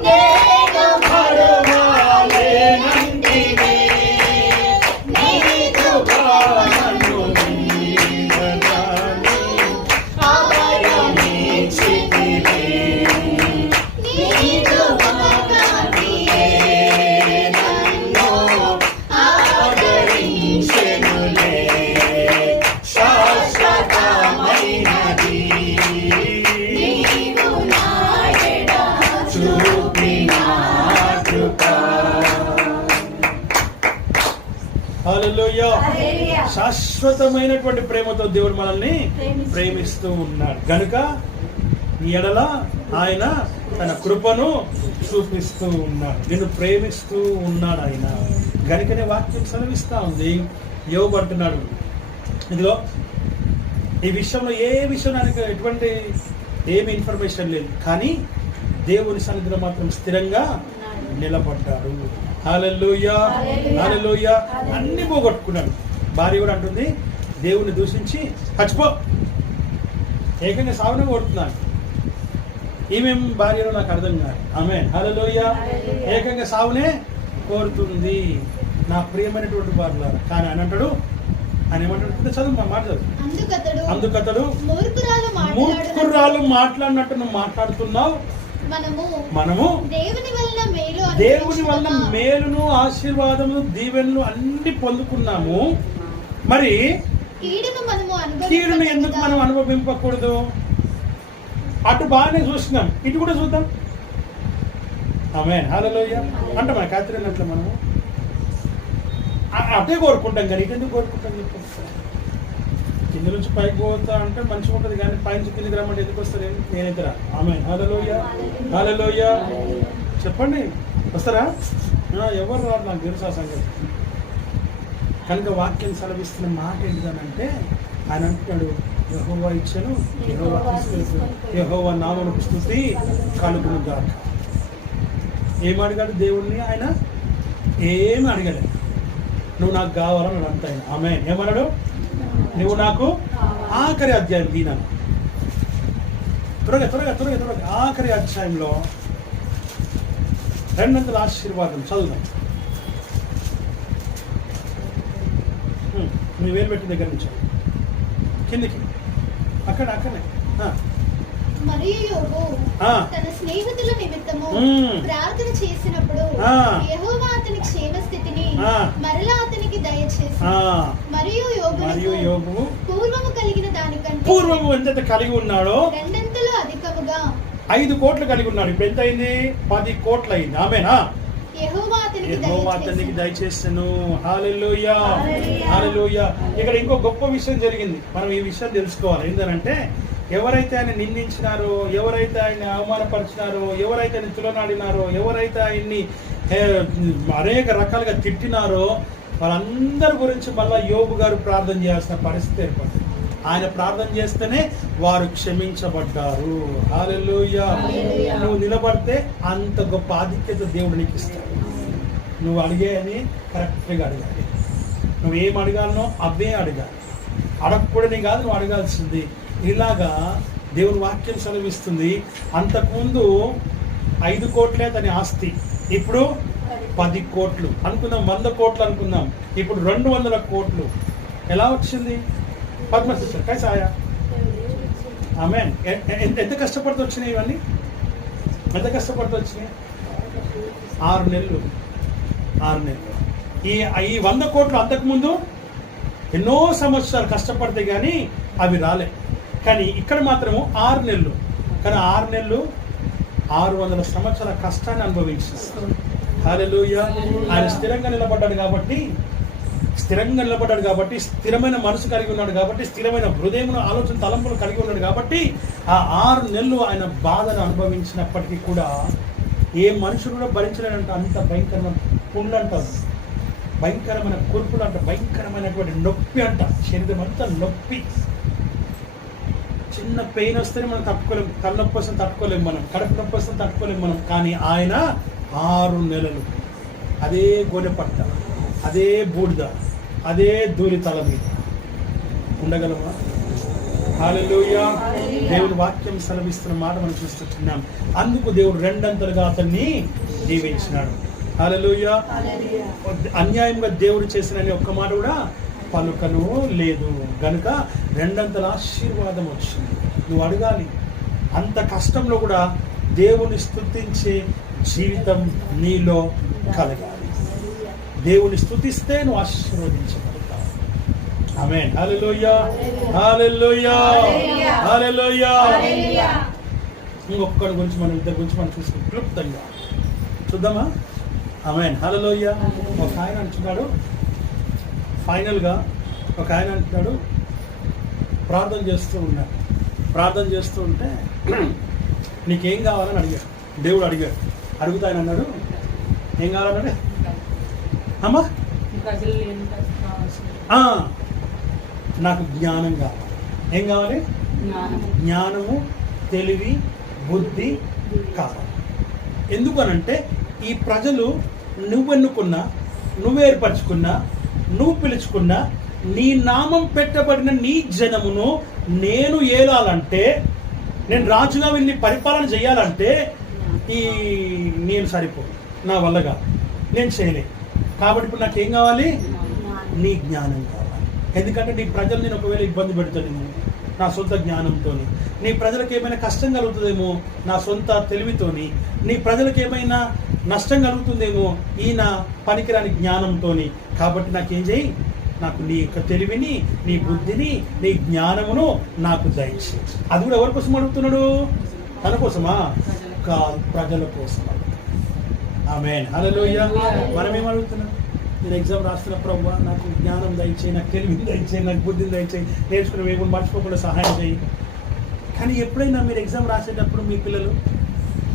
నేను మరువాలేనంటివే, నీదు భావను నీవనాలి అభయమిచ్చితివే, నీదు మగనియే నన్ను ఆదరించెనులే, శాశ్వతమైనది నీవు నాయడ చూపిన కృపా. హల్లెలూయా. శాశ్వతమైనటువంటి ప్రేమతో దేవుడు మనల్ని ప్రేమిస్తూ ఉన్నాడు గనుక నీ ఎడల ఆయన తన కృపను చూపిస్తూ ఉన్నాడు, నిన్ను ప్రేమిస్తూ ఉన్నాడు ఆయన. గనుకనే వాక్యం సెలవిస్తా ఉంది. యోబు అంటున్నాడు, ఇదిగో ఈ విషయంలో ఏ విషయం నాకు ఎటువంటి ఏమి ఇన్ఫర్మేషన్ లేదు, కానీ దేవుని సన్నిధిలో మాత్రం స్థిరంగా నిలబడ్డాడు. హల్లెలూయా, హల్లెలూయా. అన్ని పోగొట్టుకున్నాడు. భార్య కూడా అంటుంది, దేవుని దూషించి చచ్చిపో, ఏకంగా సాగునే కొడుతున్నాను. ఈమెం భార్యలో నాకు అర్థం కాదు. ఆమె హల్లెలూయా. ఏకంగా సావునే కోరుతుంది నా ప్రియమైనటువంటి భార్యలారా. కానీ ఆయన అంటాడు, ఆయన ఏమంటాడు చదువు, మా మాట చదువు. అందుకతడు మూర్ఖురాలు మాట్లాడినట్టు నువ్వు మాట్లాడుతున్నావు, మనము దేవుని వలన మేలును ఆశీర్వాదము దీవెనలు అన్ని పొందుకున్నాము, మరి కీడును ఎందుకు మనం అనుభవింపకూడదు? అటు బాగానే చూస్తున్నాం, ఇటు కూడా చూద్దాం. ఆమేన్, హల్లెలూయా. అంటే మన కాత్రీన్ అట్లా మనము అదే కోరుకుంటాం, కానీ ఇటు ఎందుకు కోరుకుంటాం? కింద నుంచి పైకి పోతా అంటే మంచిగా ఉంటుంది, కానీ పైనుంచి కిందికి రమ్మంటే ఎందుకు వస్తారు? నేనైతే రా. ఆమేన్, హల్లెలూయా, హల్లెలూయా. చెప్పండి, వస్తారా? ఎవరు రాదు, నాకు తెలుసు ఆ సంగతి. కనుక వాక్యం సెలవిస్తున్న మాట ఏంటిదనంటే ఆయన అంటున్నాడు, యెహోవా ఇచ్చను, యెహోవా తీసుకెళ్తాడు, యెహోవా నామమునకు స్తుతి కలుగును గాక. ఏం అడిగాడు దేవుణ్ణి? ఆయన ఏమి అడగలేదు. నువ్వు నాకు కావాలని అంత ఆయన. ఆమేన్. ఏమన్నాడు? నువ్వు నాకు ఆఖరి అధ్యాయం దీనాను త్వరగా త్వరగా త్వరగా త్వరగా ఆఖరి అధ్యాయంలో 200 ఆశీర్వాదం చదువుదాం. మీ వేలు పెట్టిన దగ్గర నుంచి కిందికి, అక్కడనే. మరియు యోబు తన స్నేహితుల నిమిత్తము ప్రార్థన చేసినప్పుడు యెహోవా అతని క్షేమ స్థితిని మరలా అతనికి దయచేసి, మరియు యోబు పూర్వము కలిగిన దానికంటే పూర్వము ఎంత కలిగి ఉన్నాడో రెండంతలు అధికముగా 5 కోట్లు కలిగి ఉన్నాడు. ఇప్పుడు ఎంత అయింది? 10 కోట్లు అయింది. ఆమేనా? యెహోవా అతనికి దయచేసెను. హల్లెలూయా, హల్లెలూయా. ఇక్కడ ఇంకో గొప్ప విషయం జరిగింది. మనం ఈ విషయం తెలుసుకోవాలి. ఏంటంటే ఎవరైతే ఆయన నిందించినారో, ఎవరైతే ఆయన అవమానపరిచినారో, ఎవరైతే ఆయన తులనాడినారో, ఎవరైతే ఆయన్ని అనేక రకాలుగా తిట్టినారో వాళ్ళందరి గురించి మళ్ళా యోబు గారు ప్రార్థన చేయాల్సిన పరిస్థితి ఏర్పడింది. ఆయన ప్రార్థన చేస్తేనే వారు క్షమించబడ్డారు. హల్లెలూయా. నువ్వు నిలబడితే అంత గొప్ప ఆధిక్యత దేవుడు నీకు ఇస్తాడు. నువ్వు అడిగేయని కరెక్ట్గా అడగాలి. నువ్వేం అడగాలనో అవే అడగాలి. అడగకూడని కాదు నువ్వు అడగాల్సింది. ఇలాగా దేవుని వాక్యం సెలవిస్తుంది. అంతకుముందు 5 కోట్లే తన ఆస్తి, ఇప్పుడు 10 కోట్లు అనుకుందాం, 100 కోట్లు అనుకుందాం, ఇప్పుడు 200 కోట్లు. ఎలా వచ్చింది? పద్మశ్రీ కైసాయా. ఆమేన్. ఎంత కష్టపడుతూ వచ్చినాయి ఇవన్నీ? ఎంత కష్టపడుతూ వచ్చినాయి? 6 నెలలు. ఈ 100 కోట్లు అంతకుముందు ఎన్నో సంవత్సరాలు కష్టపడితే కానీ అవి రాలే. కానీ ఇక్కడ మాత్రము 6 నెలలు. కానీ 6 నెలలు 600 సంవత్సరాల కష్టాన్ని అనుభవించారు. హల్లెలూయా. ఆయన స్థిరంగా నిలబడ్డాడు కాబట్టి, స్థిరమైన మనసు కలిగి ఉన్నాడు కాబట్టి, స్థిరమైన హృదయం, ఆలోచన, తలంపులు కలిగి ఉన్నాడు కాబట్టి ఆ 6 నెలలు ఆయన బాధను అనుభవించినప్పటికీ కూడా ఏ మనుషుడు కూడా భరించలేనంట. అంత భయంకరమైన పుండు అంటారు, భయంకరమైన కురుపులు అంట, భయంకరమైనటువంటి నొప్పి అంట. శరీరం అంతా నొప్పి. చిన్న పెయిన్ వస్తేనే మనం తట్టుకోలేము. తలనొప్పి వస్తే తట్టుకోలేము మనం, కడుపు నొప్పి వస్తే తట్టుకోలేము మనం. కానీ ఆయన 6 నెలలు అదే గోనె పట్ట, అదే బూడిద, అదే ధూళి తల మీద ఉండగలమా? హల్లెలూయా. దేవుని వాక్యం సెలవిస్తున్న మాట మనం చూస్తున్నాం. అందుకు దేవుడు 2 అతన్ని దీవించినాడు. హల్లెలూయా. అన్యాయంగా దేవుడు చేసిన ఒక్క మాట కూడా పలుకను లేదు గనుక 2 ఆశీర్వాదం వచ్చింది. నువ్వు అడగాలి. అంత కష్టంలో కూడా దేవుని స్తుతించే జీవితం నీలో కలగాలి. దేవుని స్తుతిస్తే నువ్వు ఆశీర్వదించబడతావు. ఆమేన్. హల్లెలూయా, హల్లెలూయా, హల్లెలూయా. ఇంకొకరి గురించి మనం, ఇద్దరి గురించి మనం చూసుకుని క్లుప్తంగా చూద్దామా? ఆమేన్. హల్లెలూయా. ఒక ఆయన అంటున్నాడు, ఫైనల్గా ఒక ఆయన అంటున్నాడు, ప్రార్థన చేస్తూ ఉంటే నీకేం కావాలని అడిగాడు. దేవుడు అడిగాడు. అడుగుతా ఆయన అన్నాడు, ఏం కావాలన్నాడు? అమ్మా నాకు జ్ఞానం కావాలి. ఏం కావాలి? జ్ఞానము, తెలివి, బుద్ధి కావాలి. ఎందుకనంటే ఈ ప్రజలు నువ్వెన్నుకున్నా, నువ్వు ఏర్పరచుకున్నా, నువ్వు పిలుచుకున్నా, నీ నామం పెట్టబడిన నీ జనమును నేను ఏలాలంటే, నేను రాజుగా వెళ్ళి పరిపాలన చేయాలంటే నేను సరిపోను, నా వల్లగా నేను చేయలేను. కాబట్టి ఇప్పుడు నాకేం కావాలి? నీ జ్ఞానం కావాలి. ఎందుకంటే నీ ప్రజలు నేను ఒకవేళ ఇబ్బంది పెడతానేమో నా సొంత జ్ఞానంతోని, నీ ప్రజలకు ఏమైనా కష్టం కలుగుతుందేమో నా సొంత తెలివితోని, నీ ప్రజలకు ఏమైనా నష్టం కలుగుతుందేమో ఈ నా పనికిరాని జ్ఞానంతోని. కాబట్టి నాకేం చేయి? నాకు నీ యొక్క తెలివిని, నీ బుద్ధిని, నీ జ్ఞానమును నాకు దయచేయి. అది కూడా ఎవరి కోసం అడుగుతున్నాడు? తన కోసమా? ప్రజల కోసం. ఆమేన్. హల్లెలూయా. మనం ఏం అడుగుతున్నాం? నేను ఎగ్జామ్ రాస్తున్న ప్రభువా నాకు జ్ఞానం దయచేయి, నాకు తెలివిని దయచేయి, నాకు బుద్ధిని దయచేయి, నేర్చుకుని వేగుని మర్చిపోకుండా సహాయం చేయి. కానీ ఎప్పుడైనా మీరు ఎగ్జామ్ రాసేటప్పుడు మీ పిల్లలు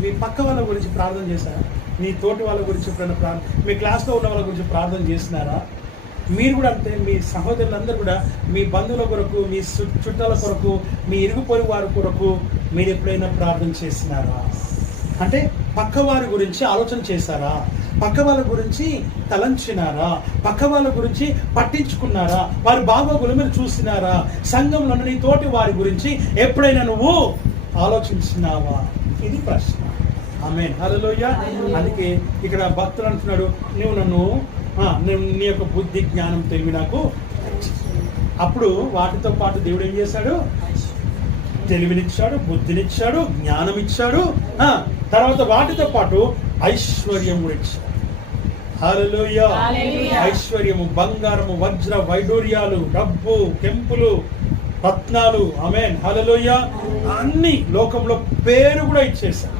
మీ పక్క వాళ్ళ గురించి ప్రార్థన చేశారా? మీ తోటి వాళ్ళ గురించి ఎప్పుడైనా మీ క్లాస్లో ఉన్న వాళ్ళ గురించి ప్రార్థన చేస్తున్నారా? మీరు కూడా అంతే. మీ సహోదరులందరూ కూడా మీ బంధువుల కొరకు, మీ చుట్టాల కొరకు, మీ ఇరుగు పొరుగు వారి కొరకు మీరు ఎప్పుడైనా ప్రార్థన చేస్తున్నారా? అంటే పక్క వారి గురించి ఆలోచన చేశారా? పక్క వాళ్ళ గురించి తలంచినారా? పక్క వాళ్ళ గురించి పట్టించుకున్నారా? వారి బాగోగులు మీరు చూసినారా? సంఘంలో నీ తోటి వారి గురించి ఎప్పుడైనా నువ్వు ఆలోచించినావా? ఇది ప్రశ్న. ఆమేన్. హల్లెలూయా. అందుకే ఇక్కడ భక్తులు అంటున్నాడు, నీ యొక్క బుద్ధి, జ్ఞానం, తెలివి నాకు. అప్పుడు వాటితో పాటు దేవుడు ఏం చేశాడు? తెలివినిచ్చాడు, బుద్ధినిచ్చాడు, జ్ఞానం ఇచ్చాడు. తర్వాత వాటితో పాటు ఐశ్వర్యం కూడా ఇచ్చాడు. హల్లెలూయా. ఐశ్వర్యము, బంగారము, వజ్ర వైడూర్యాలు, డబ్బు, కెంపులు, రత్నాలు, ఆమేన్, హల్లెలూయా, అన్ని లోకంలో పేరు కూడా ఇచ్చేశారు.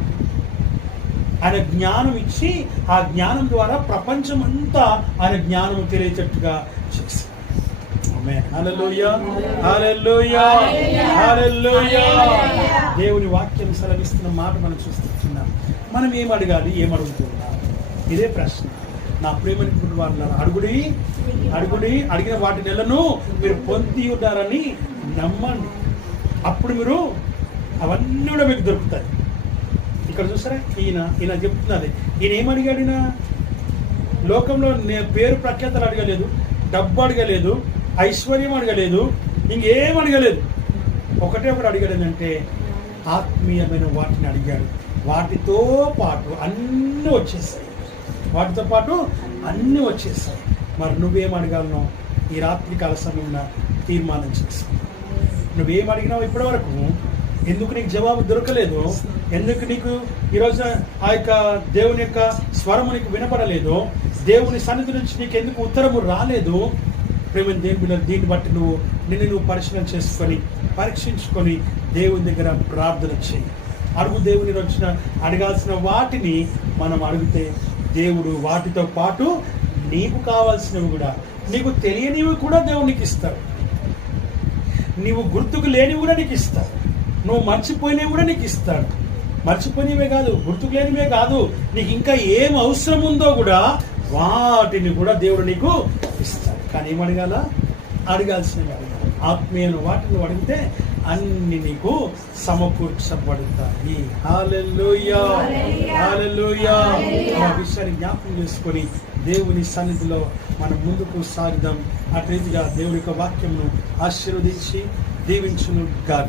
ఆయన జ్ఞానం ఇచ్చి ఆ జ్ఞానం ద్వారా ప్రపంచం అంతా ఆయన జ్ఞానం తెలియచేట్టుగా చేశారు. ఆమేన్, హల్లెలూయా, హల్లెలూయా, హల్లెలూయా. దేవుని వాక్యం సెలవిస్తున్న మాట మనం చూస్తున్నాం. మనం ఏం అడగాలి, ఏం అడుగుతున్నాం? ఇదే ప్రశ్న. నా ప్రేమనికుడు వాళ్ళ అడుగుడి అడుగుడి, అడిగిన వాటి నెలను మీరు పొంది ఉన్నారని నమ్మండి. అప్పుడు మీరు అవన్నీ కూడా మీకు దొరుకుతాయి. ఇక్కడ చూసారా, ఈయన చెప్తున్నది. ఈయన ఏం అడిగాడినా? లోకంలో పేరు ప్రఖ్యాతలు అడగలేదు, డబ్బు అడగలేదు, ఐశ్వర్యం అడగలేదు, ఇంకేం అడగలేదు. ఒకటే ఒకటి అడిగాడు ఏంటంటే ఆత్మీయమైన వాటిని అడిగాడు. వాటితో పాటు అన్నీ వచ్చేసాయి. వాటితో పాటు అన్నీ వచ్చేసాయి. మరి నువ్వేం అడగాలనో ఈ రాత్రి కాల సమయంలో తీర్మానం చేసి, నువ్వేం అడిగినావు ఇప్పటి వరకు, ఎందుకు నీకు జవాబు దొరకలేదు, ఎందుకు నీకు ఈరోజు ఆ యొక్క దేవుని యొక్క స్వరము నీకు వినపడలేదు, దేవుని సన్నిధి నుంచి నీకు ఎందుకు ఉత్తరము రాలేదు? ప్రేమ దేవుని దీన్ని బట్టి నిన్ను పరిశీలన చేసుకొని పరీక్షించుకొని దేవుని దగ్గర ప్రార్థన చేయి. అడుగు. దేవుని వచ్చిన అడగాల్సిన వాటిని మనం అడిగితే దేవుడు వాటితో పాటు నీకు కావాల్సినవి కూడా, నీకు తెలియనివి కూడా దేవునికి ఇస్తాడు. నీవు గుర్తుకు లేనివి కూడా నీకు ఇస్తాడు. నువ్వు మర్చిపోయినవి కూడా నీకు ఇస్తాడు. మర్చిపోయినవే కాదు, గుర్తుకు లేనివే కాదు, నీకు ఇంకా ఏం అవసరం ఉందో కూడా వాటిని కూడా దేవుడు నీకు ఇస్తాడు. కానీ ఏం అడగాల? అడగాల్సినవి అడగాలి. ఆత్మీయమైన వాటిని అడిగితే అన్ని నీకు సమకూర్చబడతాయి. హల్లెలూయా, హల్లెలూయా. ఆ విషయాన్ని జ్ఞాపకం చేసుకొని దేవుని సన్నిధిలో మనం ముందుకు సాగుదాం. అటు రీతిగా దేవుని యొక్క వాక్యంను ఆశీర్వదించి దీవించును గాక.